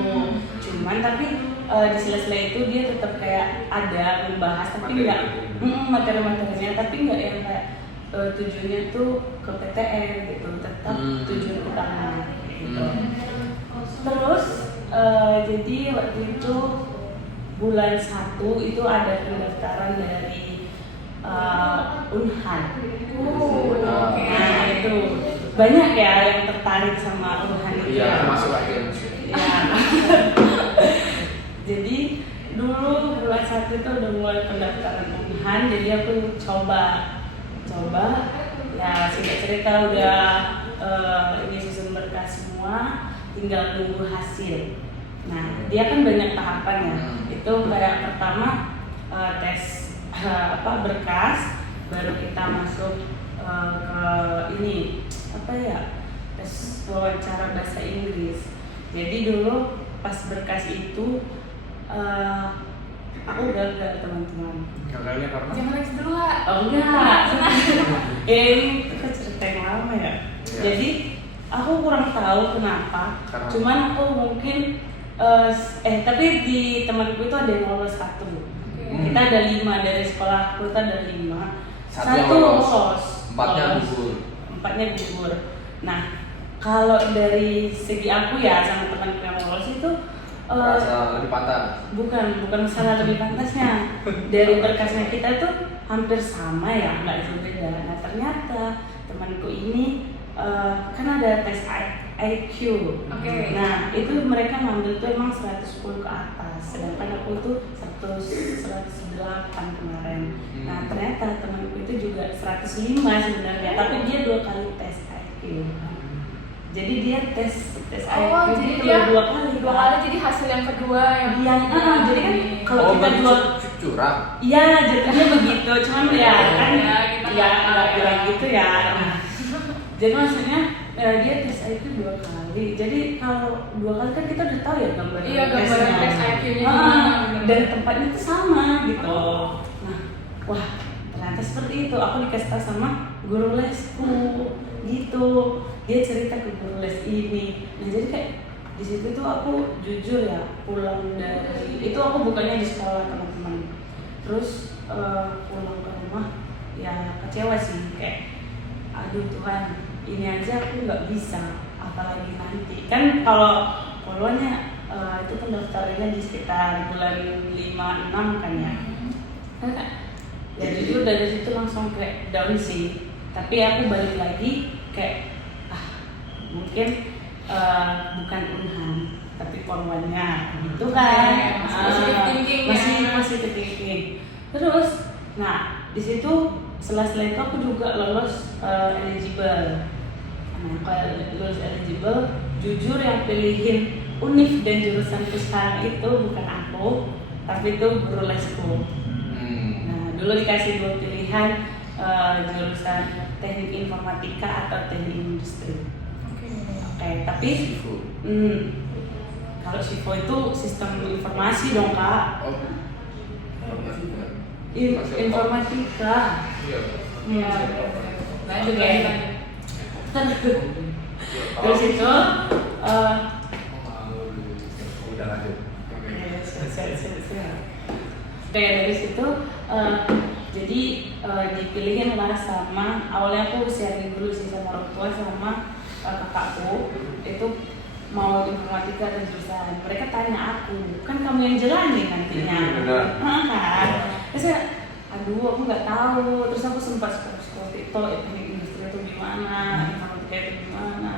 Cuman tapi di sela-sela itu dia tetap kayak ada membahas tapi nggak materi-materinya, tapi nggak yang kayak tujuannya tuh ke PTN gitu, tetap tujuan utama gitu. Terus jadi waktu itu bulan 1 itu ada pendaftaran dari Unhan. Nah itu banyak ya yang tertarik sama Unhan itu. Iya, masuk lagi. Ya. Jadi dulu bulan 1 itu udah mulai pendaftaran Unhan, jadi aku coba ya singkat cerita udah ini susun berkas semua, tinggal nunggu hasil. Nah dia kan banyak tahapan ya. Itu kayak pertama tes berkas, baru kita masuk ke ini apa ya, tes wawancara bahasa Inggris. Jadi dulu pas berkas itu aku gagal teman-teman. Gagalnya karena Jangan nangis dulu Kak. Oh enggak, ini kita cerita yang lama ya. Jadi aku kurang tahu kenapa. Karena Cuman aku mungkin tapi di temanku itu ada yang lolos 1. Kita ada 5 dari sekolahku, kita ada 5. Satu lolos. 4-nya Lolos. gugur. 4-nya gugur. Nah, kalau dari segi aku ya sama temanku yang lolos itu Rasa lebih pantas. bukan masalah lebih pantasnya. Dari berkasnya kita tuh hampir sama ya, nggak jauh beda. Nah ternyata temanku ini kan ada tes IQ. Oke. Nah itu mereka ngambil tuh emang 110 ke atas, sedangkan aku tuh 108 kemarin. Nah ternyata temanku itu juga 105 sebenarnya, tapi dia 2 kali tes IQ. Jadi dia tes IQ jadi itu dia 2 kali. jadi hasil yang kedua yang Jadi kan kalau kita dua curang. iya jadinya begitu, cuman ya kan Ya, kita ya nggak tahu nggak bilang ya. gitu ya. Nah, jadi maksudnya dia tes IQ 2 kali. Jadi kalau 2 kali kan kita udah tahu ya gambaran Iya, gambaran tesnya. tes IQ-nya Ah, gimana, dan tempatnya tuh sama gitu. Nah, wah ternyata seperti itu. Aku dikasih tahu sama guru lesku gitu. Dia cerita ke guru les ini. Nah jadi kayak di situ tuh aku jujur ya, pulang dari itu aku bukannya di sekolah teman-teman. Terus pulang ke rumah ya kecewa sih, kayak aduh Tuhan, ini aja aku nggak bisa, apalagi nanti. Kan kalau poluannya itu pendaftarannya di sekitar bulan 5-6 kan ya. Ya jujur dari situ langsung kayak down sih. Tapi aku balik lagi kayak mungkin bukan Unhan tapi Polwannya gitu kan. Masih positive thinking ya. Masih positive thinking. Terus nah di situ setelah itu aku juga lolos eligible. Nah kalau lulus eligible, jujur yang pilihin univ dan jurusanku sekarang itu bukan aku, tapi itu guru lesku. Nah dulu dikasih 2 pilihan, jurusan teknik informatika atau teknik industri. Oke, tapi kalau SIFO itu sistem informasi dong Kak. Informatika. Iya. Lanjut Oke. lanjut. Terus itu Udah lanjut. Oke, dari situ jadi dipilihin lah sama, awalnya aku sharing dulu sih sama orang tua sama kakakku itu mau informatika dan jurusan. Mereka tanya aku, kan kamu yang jalanin nantinya. Benar. Kan? Terus saya, aduh aku nggak tahu. Terus aku sempat scroll TikTok, teknik industri itu gimana, informatika itu gimana.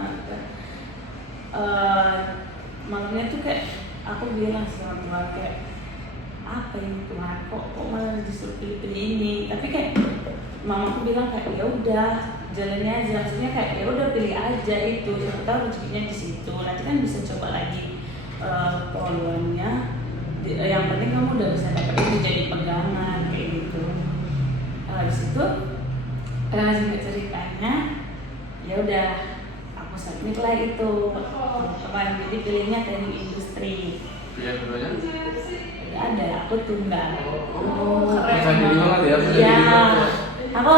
Malamnya tuh kayak aku bilang sama teman kayak apa ini Tuhan, kok malah disuruh pilih ini. Tapi kayak mamaku bilang kayak ya udah jalannya aja, maksudnya kayak ya udah pilih aja itu, siapa tahu rezekinya di situ, nanti kan bisa coba lagi peluangnya. Yang penting kamu udah bisa dapat itu jadi pegangan kayak gitu. Di situ singkat ceritanya ya udah aku submit lah itu teman-teman, jadi pilihnya teknik industri. Pilihan keduanya? Nggak ada, aku tunggal. Oh, keren. Bisa jadi banget ya. bisa Iya, jadi. aku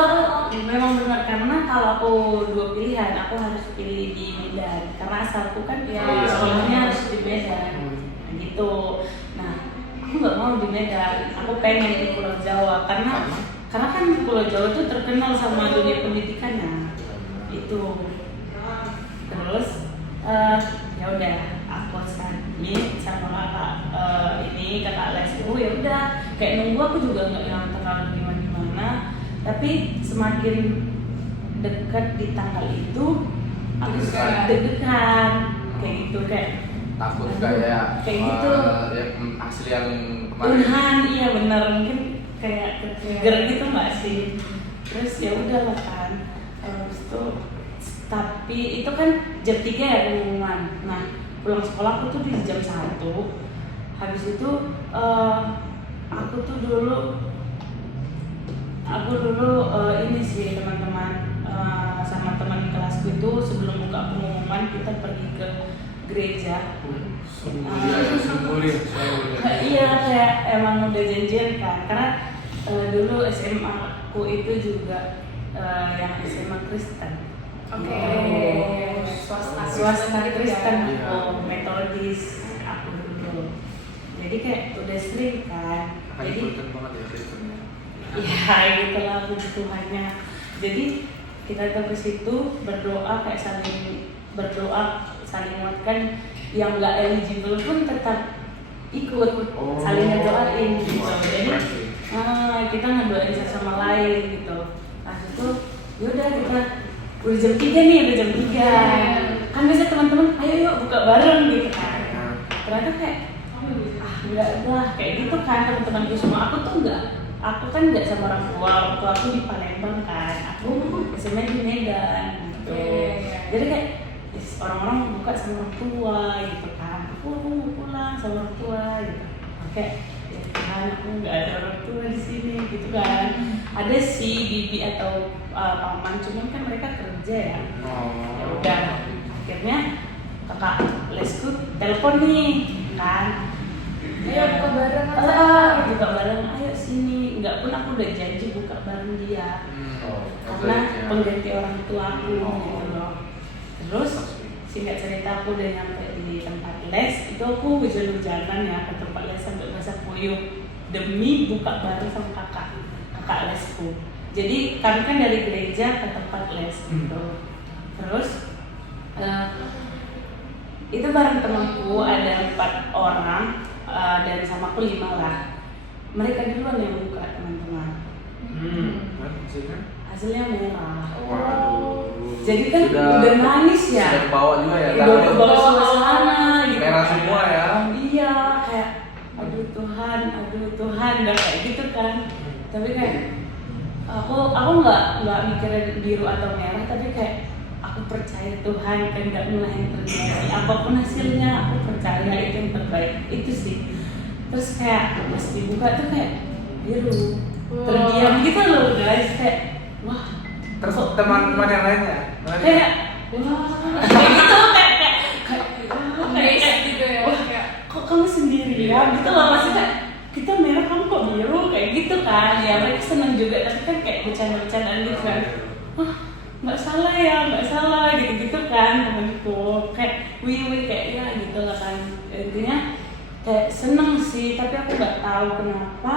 memang benar karena kalau aku dua pilihan, aku harus pilih di Medan karena asalku kan Iya. sekolahnya harus di Medan, gitu. Nah, aku nggak mau di Medan, aku pengen di Pulau Jawa karena kan Pulau Jawa itu terkenal sama dunia pendidikannya, itu. Terus ya udah aku submit sama kakak lesku, ya udah kayak nunggu, aku juga nggak yang terlalu gimana, tapi semakin dekat di tanggal itu aku Deg-degan. deg-degan kayak gitu, kayak Takut aduh, kayak kayak gitu. ya, hasil yang kemarin. Tuhan, iya benar, mungkin kayak ke-trigger gitu nggak sih. Terus ya udah lah kan, terus itu tapi itu kan jam 3 ya pengumuman. Nah, pulang sekolah aku tuh di jam 1. Habis itu aku dulu ini sih teman-teman sama teman kelasku itu sebelum buka pengumuman kita pergi ke gereja. Sungguh Iya, kayak emang udah janjian kan, karena dulu SMA aku itu juga yang SMA Kristen. Oke. Swasta Kristen Iya. aku, metodis aku dulu. Jadi kayak udah sering kan. Akan Jadi ikutkan banget ya Kristennya. ya gitulah kebutuhannya. Jadi kita ke situ berdoa, kayak saling berdoa, saling menguatkan. Yang nggak eligible pun tetap ikut, Oh. saling ngedoain gitu. Jadi Keren sih. kita ngedoain satu sama lain gitu. Nah itu yaudah kita udah jam 3 nih, udah jam 3 kan biasa teman-teman ayo yuk buka bareng gitu kan. Ternyata kayak enggak udah kayak gitu kan teman-temanku semua. Aku kan nggak sama orang tua aku di Palembang kan, aku SMA di Medan gitu. Jadi kayak orang-orang buka sama orang tua gitu kan, aku mau pulang sama orang tua gitu. Oke, ya Tuhan, aku nggak ada orang tua di sini gitu kan. Ada sih bibi atau paman, cuman kan mereka kerja ya. Ya udah, akhirnya kakak lesku telepon nih kan, Ayo buka bareng buka bareng, ayo sini. Enggak pun aku udah janji buka bareng dia karena pengganti orang tua aku gitu loh. Terus singkat cerita aku udah nyampe di tempat les, itu aku hujan-hujanan ya ke tempat les sampai basah kuyup demi buka bareng sama kakak lesku. Jadi kami kan dari gereja ke tempat les gitu. Terus itu bareng temanku ada 4 orang dan sama aku 5 lah. Mereka duluan yang buka teman-teman. Hasilnya merah. Waduh. Jadi kan udah manis ya. Sudah kebawa juga ya. Udah kebawa suasana gitu. Merah semua ya. Iya, kayak aduh Tuhan, udah kayak gitu kan. Tapi kayak aku nggak mikirin biru atau merah, tapi kayak aku percaya Tuhan kan nggak mulai yang terjadi. Apapun hasilnya, aku percaya itu yang terbaik. Itu sih. Terus kayak pas dibuka tuh kayak biru, terdiam gitu loh guys, kayak wah. Terus teman-teman yang lainnya? Kayak wah, kayak gitu kayak gitu ya. wah, kok kamu sendirian gitu loh, maksudnya kita merah kamu kok biru kayak gitu kan. Ya mereka seneng juga, tapi kan kayak bercanda-bercandaan gitu kan. Wah, nggak salah gitu kan temanku, kayak wih kayak ya gitu lah kan. Intinya kayak seneng sih, tapi aku nggak tahu kenapa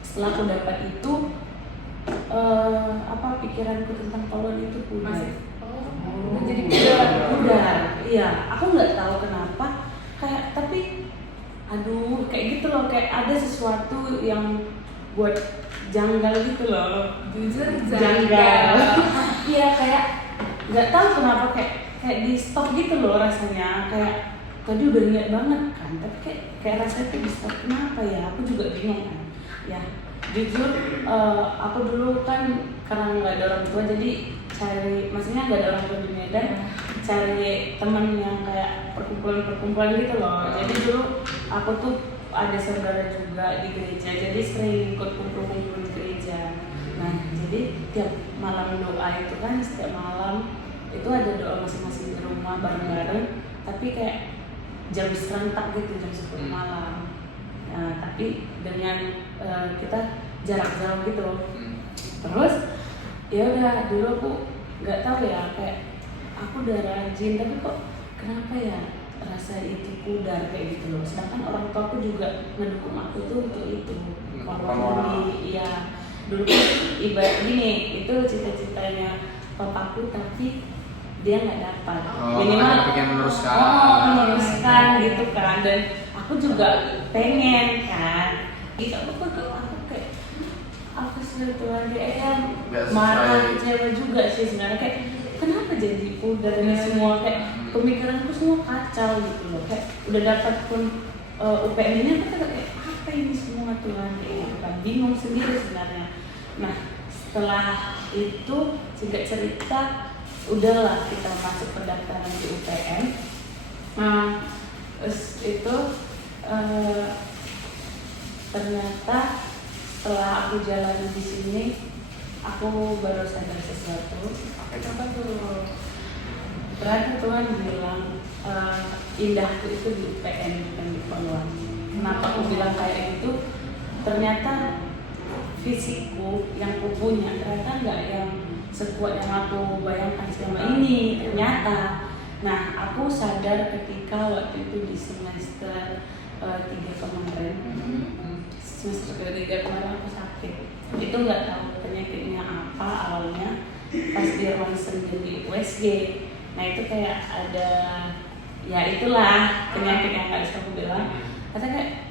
setelah aku dapat itu pikiranku tentang kolon itu pudar. Jadi Pudar. Iya, aku nggak tahu kenapa, kayak tapi aduh kayak gitu loh, kayak ada sesuatu yang buat janggal gitu loh. jujur Janggal. Iya, kayak nggak tahu kenapa kayak di stop gitu loh rasanya, kayak tadi udah niat banget kan, tapi kayak rasanya tuh di stop, kenapa ya, aku juga bingung kan. Ya jujur aku dulu kan karena nggak ada orang tua, jadi maksudnya nggak ada orang tua di Medan, cari teman yang kayak perkumpulan gitu loh. Jadi dulu aku tuh ada saudara juga di gereja, jadi sering ikut kumpul-kumpul di gereja. Nah jadi tiap malam doa itu kan, setiap malam itu ada doa masing-masing di rumah bareng-bareng, tapi kayak jam serentak gitu, jam 10 malam. Nah, tapi dengan kita jarak jauh gitu. Terus ya udah, dulu aku nggak tahu ya, kayak aku udah rajin tapi kok kenapa ya rasa itu pudar kayak gitu loh. Sedangkan orang tua aku juga mendukung aku tuh untuk itu. Kalau iya, dulu ibarat gini, itu cita-citanya papaku tapi dia nggak dapat. Minimal pengen meneruskan gitu kan, dan aku juga pengen kan. Gitu aku kayak apa sih Tuhan, dia marah cewek juga sih sebenarnya, kayak kenapa jadi pudar ini semua, kayak pemikiranku semua kacau gitu loh, kayak udah dapat pun UPM ini aku kayak apa ini semua Tuhan, kayak kan bingung sendiri sebenarnya. Nah setelah itu singkat cerita udahlah kita masuk pendaftaran di UPM. Nah itu ternyata setelah aku jalan di sini aku baru sadar sesuatu. Apa tuh? Ternyata Tuhan bilang indahku itu di UPN bukan di Poluan. Kenapa aku bilang kayak gitu? Ternyata fisikku yang aku punya ternyata nggak yang sekuat yang aku bayangkan selama ini ternyata. Nah aku sadar ketika waktu itu di semester 3 kemarin. Semester 3 kemarin aku sakit. Itu nggak tahu penyakitnya apa awalnya. Pas di ronsen di USG. Nah itu kayak ada, ya itulah penyakit yang nggak bisa aku bilang. Kata kayak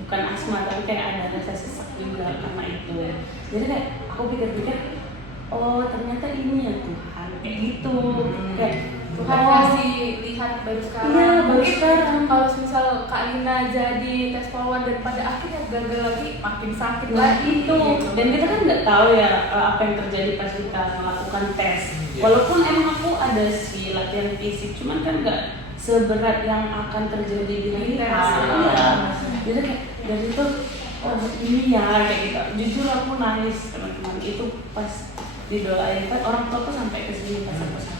bukan asma tapi kayak ada rasa sesak juga karena itu. Jadi kayak aku pikir-pikir, oh ternyata ini ya Tuhan, kayak gitu. Kayak Tuhan kasih lihat baru sekarang. Iya, baru Mungkin sekarang. kalau misal Kak Lina jadi tes poluan dan pada akhirnya gagal lagi, makin sakit lagi itu. Dan kita kan nggak tahu ya apa yang terjadi pas kita melakukan tes. Walaupun emang aku ada sih latihan fisik, cuman kan nggak seberat yang akan terjadi di tes. Jadi kayak dari itu, oh ini ya kayak gitu. Jujur aku nangis teman-teman itu pas didoain, kan orang tua aku sampai ke sini pas aku sakit.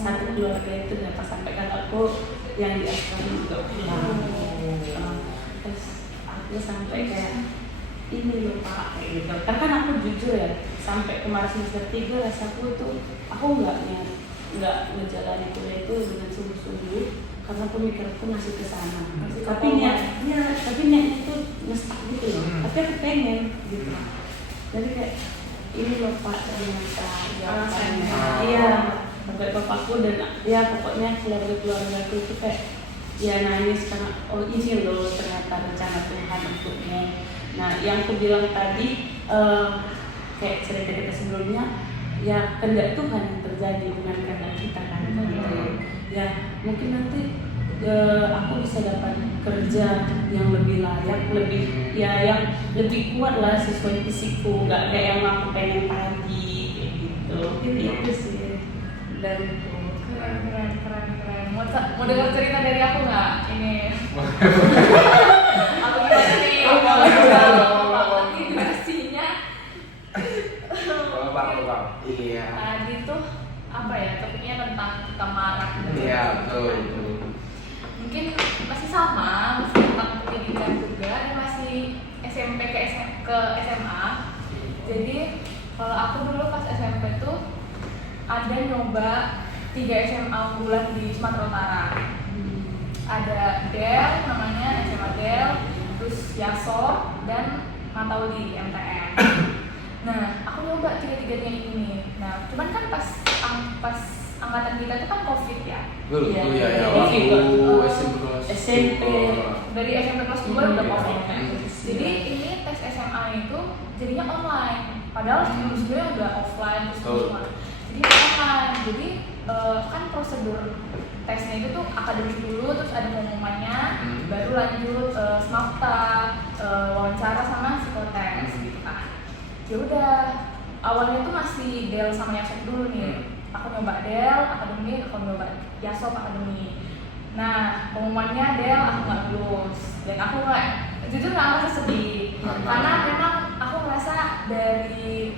Satu keluarga itu dapat sampai kan aku yang di Aspen juga pulang. Terus aku sampai kayak ini loh Pak kayak gitu. Kan aku jujur ya, sampai kemarin semester 3 rasaku itu aku nggak menjalani kuliah itu dengan sungguh-sungguh karena pemikiranku masih ke sana. Tapi niatnya itu ngestak gitu loh. Tapi aku pengen gitu. Jadi kayak ini loh Pak ternyata jawabannya. Iya, sampai bapakku dan ya pokoknya keluarga itu kayak ya nangis karena oh ini loh ternyata rencana Tuhan untukmu. Nah yang aku bilang tadi kayak cerita sebelumnya, ya kehendak Tuhan yang terjadi bukan kehendak kita kan. Ya mungkin nanti aku bisa dapat kerja yang lebih layak, lebih ya yang lebih kuat lah sesuai fisikku, nggak kayak yang aku pengen tadi kayak gitu. Itu sih dariku. Keren. Mau dengar cerita dari aku nggak? Ini. Aku gimana nih? Ini durasinya. Bang. Iya. Tadi tuh apa ya? Topiknya tentang kita marah. Iya betul. Mungkin masih sama, masih tentang pendidikan juga, dan masih SMP ke SMA. Jadi kalau aku dulu pas SMP tuh ada nyoba 3 SMA unggulan di Sumatera Utara. Ada Del namanya, SMA Del, terus Yaso dan Matauli MTN. Nah, aku nyoba 3-3-nya ini. Nah, cuman kan pas angkatan kita itu kan COVID ya. Iya. SMP Dari SMP kelas 2 udah COVID kan. Jadi ini tes SMA itu jadinya online. Padahal sebelumnya udah offline terus semua. Jadi online. Jadi kan prosedur tesnya itu tuh akademik dulu, terus ada pengumumannya, baru lanjut smafta, wawancara sama psikotes gitu kan. Ya udah, awalnya tuh masih Del sama Yasop dulu nih. Aku nyoba Del akademik, aku nyoba Yasop akademik. Nah, pengumumannya Del aku nggak lulus, dan aku jujur nggak merasa sedih, karena memang aku merasa dari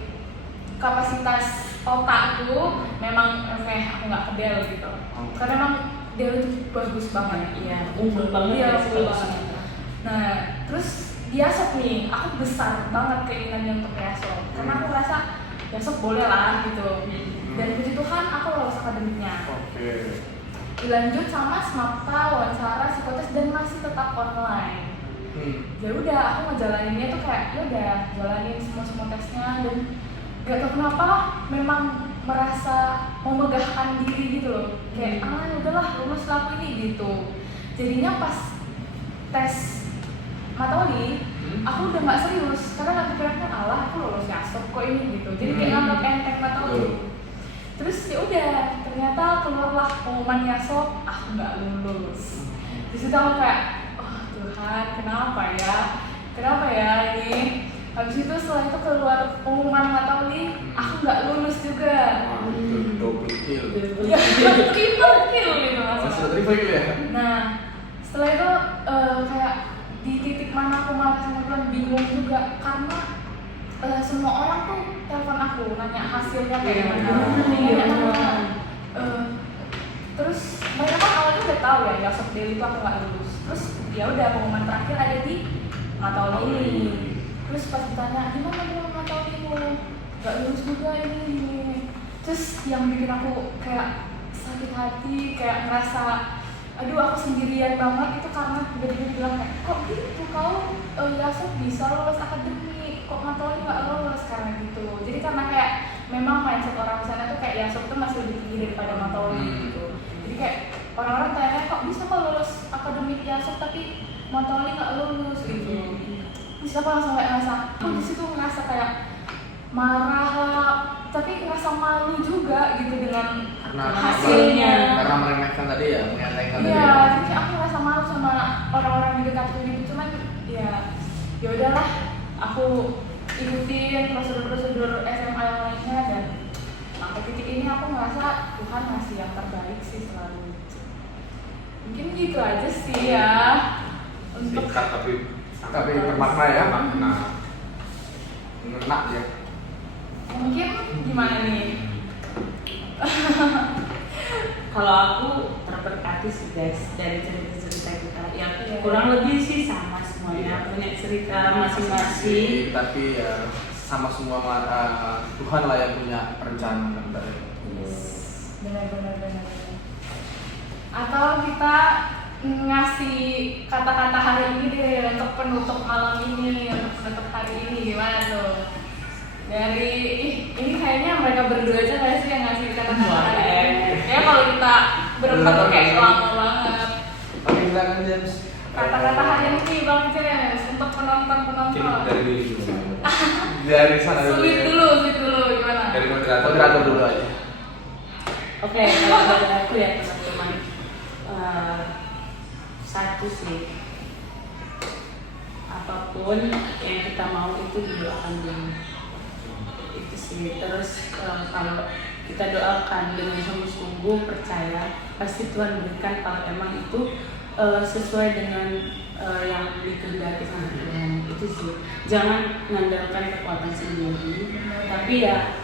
kapasitas otakku memang aku nggak ke Del gitu. Karena memang dia tuh bagus banget. Iya, unggul banget. Iya, ya, unggul kalau banget. Sumatera. Nah, terus Yasop nih, aku besar banget keinginannya untuk Yasop karena aku rasa Yasop boleh lah gitu. Dan puji Tuhan aku lolos akademiknya. Oke. Dilanjut sama SMAPTA, wawancara, psikotes dan masih tetap online. Ya udah aku ngejalaninnya tuh kayak ya udah jalanin semua tesnya dan gak tau kenapa memang merasa memegahkan diri gitu loh, kayak ya udahlah lulus lah aku ini gitu. Jadinya pas tes Matoli aku udah nggak serius karena nanti pikirannya Allah aku lulus Yasop kok ini gitu, jadi kayak nganggap enteng Matoli. Terus ya udah ternyata keluarlah pengumuman Yasop aku nggak lulus. Di situ aku kayak Tuhan, kenapa ya ini? Habis itu setelah itu keluar pengumuman Matoli, aku nggak lulus juga. Itu double kill. Ya, triple kill gitu Masih maksudnya. triple kill ya? Nah, setelah itu kayak di titik mana aku malah sama Tuhan bingung juga karena semua orang tuh telepon aku nanya hasilnya kayak gimana. Terus mereka kan awalnya udah tahu ya Yasop Daily itu aku nggak lulus. Terus ya udah pengumuman terakhir ada di Matoli ini. Terus pas ditanya gimana pengumuman Matolimu, nggak lulus juga ini. Terus yang bikin aku kayak sakit hati, kayak ngerasa aduh aku sendirian banget itu karena tiba-tiba bilang kayak kok gitu kau Yasop bisa lulus akademik, kok Matoli nggak lulus karena gitu. Jadi karena kayak memang mindset orang di sana tuh kayak Yasop tuh masih lebih tinggi daripada Matoli gitu. Jadi kayak orang-orang tanya kok bisa kok lulus akademik Yasop tapi Matoli nggak lulus gitu. Terus aku langsung kayak ngerasa, aku di situ ngerasa kayak marah lah, tapi ngerasa malu juga gitu dengan hasilnya. Karena meremehkan tadi ya, mengentengkan tadi. Iya, jadi aku ngerasa malu sama orang-orang di dekatku gitu, cuman ya udahlah, aku ikutin prosedur-prosedur SMA yang lainnya dan sampai titik ini aku ngerasa Tuhan ngasih yang terbaik sih selalu. Mungkin gitu aja sih ya untuk Singkat tapi bermakna ya. Makna. Enak ya. mungkin gimana nih? Kalau aku terberkati sih guys dari cerita-cerita kita yang Iya. kurang lebih sih sama semuanya punya cerita masing-masing. Tapi ya sama semua Tuhan lah yang punya rencana kan dari. Benar. Atau kita ngasih kata-kata hari ini deh untuk penutup malam ini, untuk penutup hari ini gimana tuh? Dari ini kayaknya mereka berdua aja nggak sih yang ngasih kata-kata hari ini? Ya kalau kita berempat tuh kayak lama banget. Oke, silakan James. Kata-kata hari ini Bang James untuk Mungkin penonton. dari diri dulu. Dari sana dulu. Sulit ya. dulu gimana? Dari moderator. Moderator dulu aja. Oke, kalau dari aku ya teman-teman, satu sih, apapun yang kita mau itu didoakan dulu. Itu sih. Terus kalau kita doakan dengan sungguh-sungguh percaya, pasti Tuhan berikan kalau emang itu sesuai dengan yang dikehendaki sama Tuhan. Itu sih. Jangan mengandalkan kekuatan sendiri, tapi ya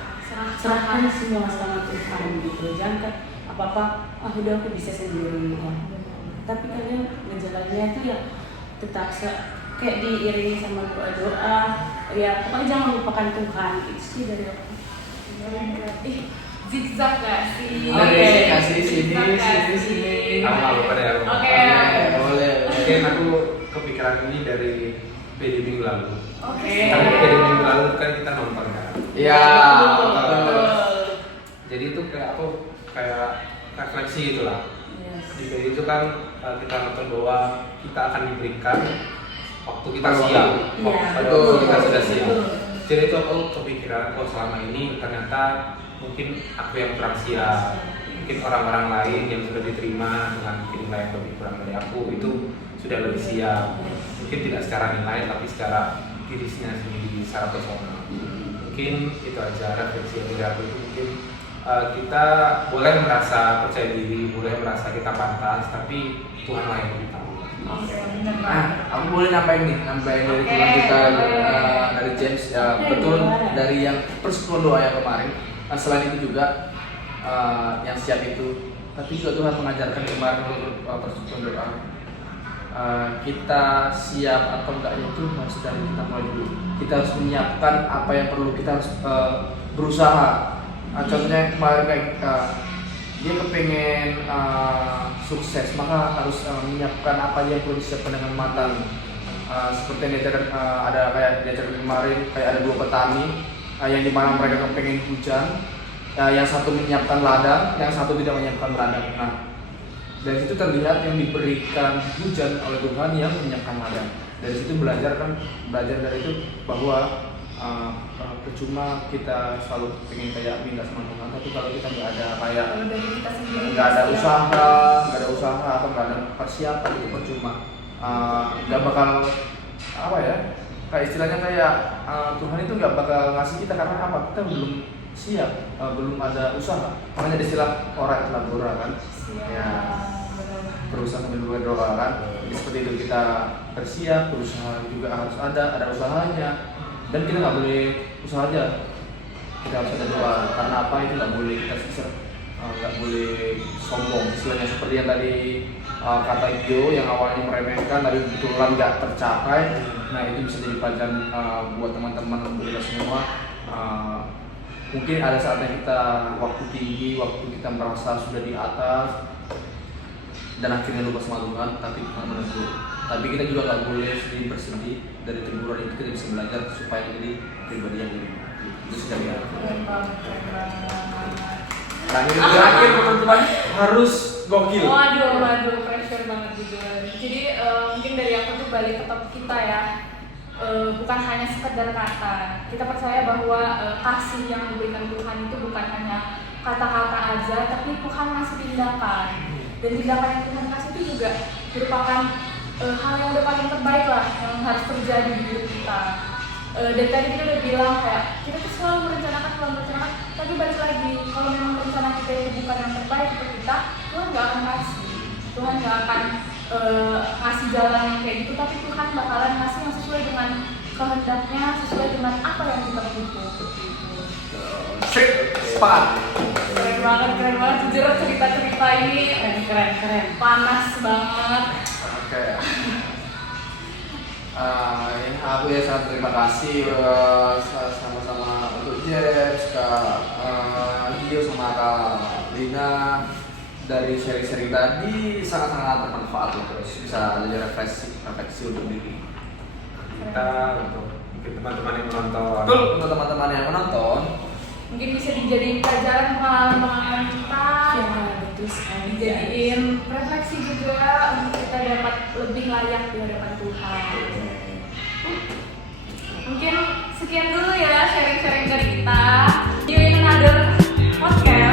serahkan semua sama Tuhan gitu. Jangan kan apa-apa, udah aku bisa sendiri ya. Tapi kalian ngejalannya itu ya tetap kayak diiringi sama doa-doa. Ya pokoknya jangan lupakan Tuhan. Itu sih dari aku. Zigzag gak sih? Oke, kasih sini. Kamu nggak lupa deh aku. Oke. Boleh. Mungkin aku kepikiran ini dari PD minggu lalu. Oke. Karena PD minggu lalu kan kita nonton kan. Iya. Betul. Jadi itu kayak aku kayak refleksi gitu lah. Yes. Di PD itu kan kita nonton bahwa kita akan diberikan waktu kita Waktu. siap. Iya. Betul. Kita sudah siap. Betul. Jadi itu aku kepikiran kok selama ini ternyata mungkin aku yang kurang siap. Mungkin orang-orang lain yang sudah diterima dengan nilai yang lebih kurang dari aku itu sudah lebih siap. Mungkin tidak secara nilai tapi secara dirinya sendiri, secara personal. Mungkin itu aja refleksi dari aku itu mungkin kita boleh merasa percaya diri, boleh merasa kita pantas, tapi Tuhan lah yang lebih tahu. Oke, bener Nah, banget. aku boleh nambahin dari Oke, teman kita boleh. dari James ya, Oke, betul boleh. dari yang persekutuan doa yang kemarin. Selain itu juga yang siap itu tapi juga Tuhan mengajarkan kemarin persekutuan doa. Kita siap atau enggaknya itu harus dari kita mulai dulu. Kita harus menyiapkan apa yang perlu, kita harus berusaha. Contohnya kemarin kayak dia kepengen sukses, maka harus menyiapkan apa yang perlu disiapkan dengan matang. Seperti yang diajarkan, ada kayak diajarkan kemarin, kayak ada 2 petani yang dimana mereka kepengen hujan. Yang satu menyiapkan ladang, yang satu tidak menyiapkan ladang. Nah, dari situ terlihat yang diberikan hujan oleh Tuhan yang menyiapkan ladang. Dari situ belajar dari itu bahwa percuma kita selalu pengen kayak minta sama Tuhan, tapi kalau kita nggak ada kayak nggak ada usaha atau nggak ada persiapan, itu percuma. Nggak bakal apa ya, kayak istilahnya kayak Tuhan itu nggak bakal ngasih kita karena apa? Kita belum siap, belum ada usaha. Makanya ada istilah orang labora kan, ya berusaha sambil berdoa kan. Jadi seperti itu, kita bersiap, berusaha juga harus ada usahanya. Dan kita nggak boleh usaha aja, kita harus ada doa. Karena apa? Itu nggak boleh kita nggak boleh sombong. Istilahnya seperti yang tadi kata Gio yang awalnya meremehkan tapi kebetulan nggak tercapai. Nah itu bisa jadi pelajaran buat teman-teman kita semua. Mungkin ada saatnya kita waktu tinggi, waktu kita merasa sudah di atas dan akhirnya lupa sama Tuhan, tapi Tuhan menegur. Tapi kita juga nggak boleh sedih bersedih dari teguran itu, kita bisa belajar supaya menjadi pribadi yang lebih baik. Itu sudah ya. Terakhir teman-teman harus gokil. Waduh, pressure banget juga. Jadi mungkin dari aku tuh balik ke topik kita ya. Bukan hanya sekedar kata. Kita percaya bahwa kasih yang diberikan Tuhan itu bukan hanya kata-kata aja, tapi Tuhan ngasih tindakan. Dan tindakan yang Tuhan kasih itu juga merupakan hal yang udah paling terbaik lah yang harus terjadi di hidup kita. Dan tadi kita udah bilang kayak kita tuh selalu merencanakan, tapi balik lagi kalau memang rencana kita itu bukan yang terbaik untuk kita, Tuhan nggak akan kasih. Tuhan nggak akan ngasih jalan yang kayak gitu, tapi Tuhan bakalan ngasih yang sesuai dengan kehendaknya, sesuai dengan apa yang kita butuh. Sepat. Keren banget. Jujur cerita-cerita ini Keren. panas banget. Oke. Aku ya sangat terima kasih sama-sama untuk James, Kak Gio sama Kak Lina dari sharing-sharing tadi sangat-sangat bermanfaat loh, terus bisa jadi refleksi untuk diri Kita untuk mungkin teman-teman yang menonton. Betul, untuk teman-teman yang menonton Mungkin bisa dijadiin pelajaran pengalaman kita. Ya, betul sekali. Dijadiin refleksi juga untuk kita dapat lebih layak di hadapan Tuhan. Mungkin sekian dulu ya sharing-sharing dari kita. See you in another podcast.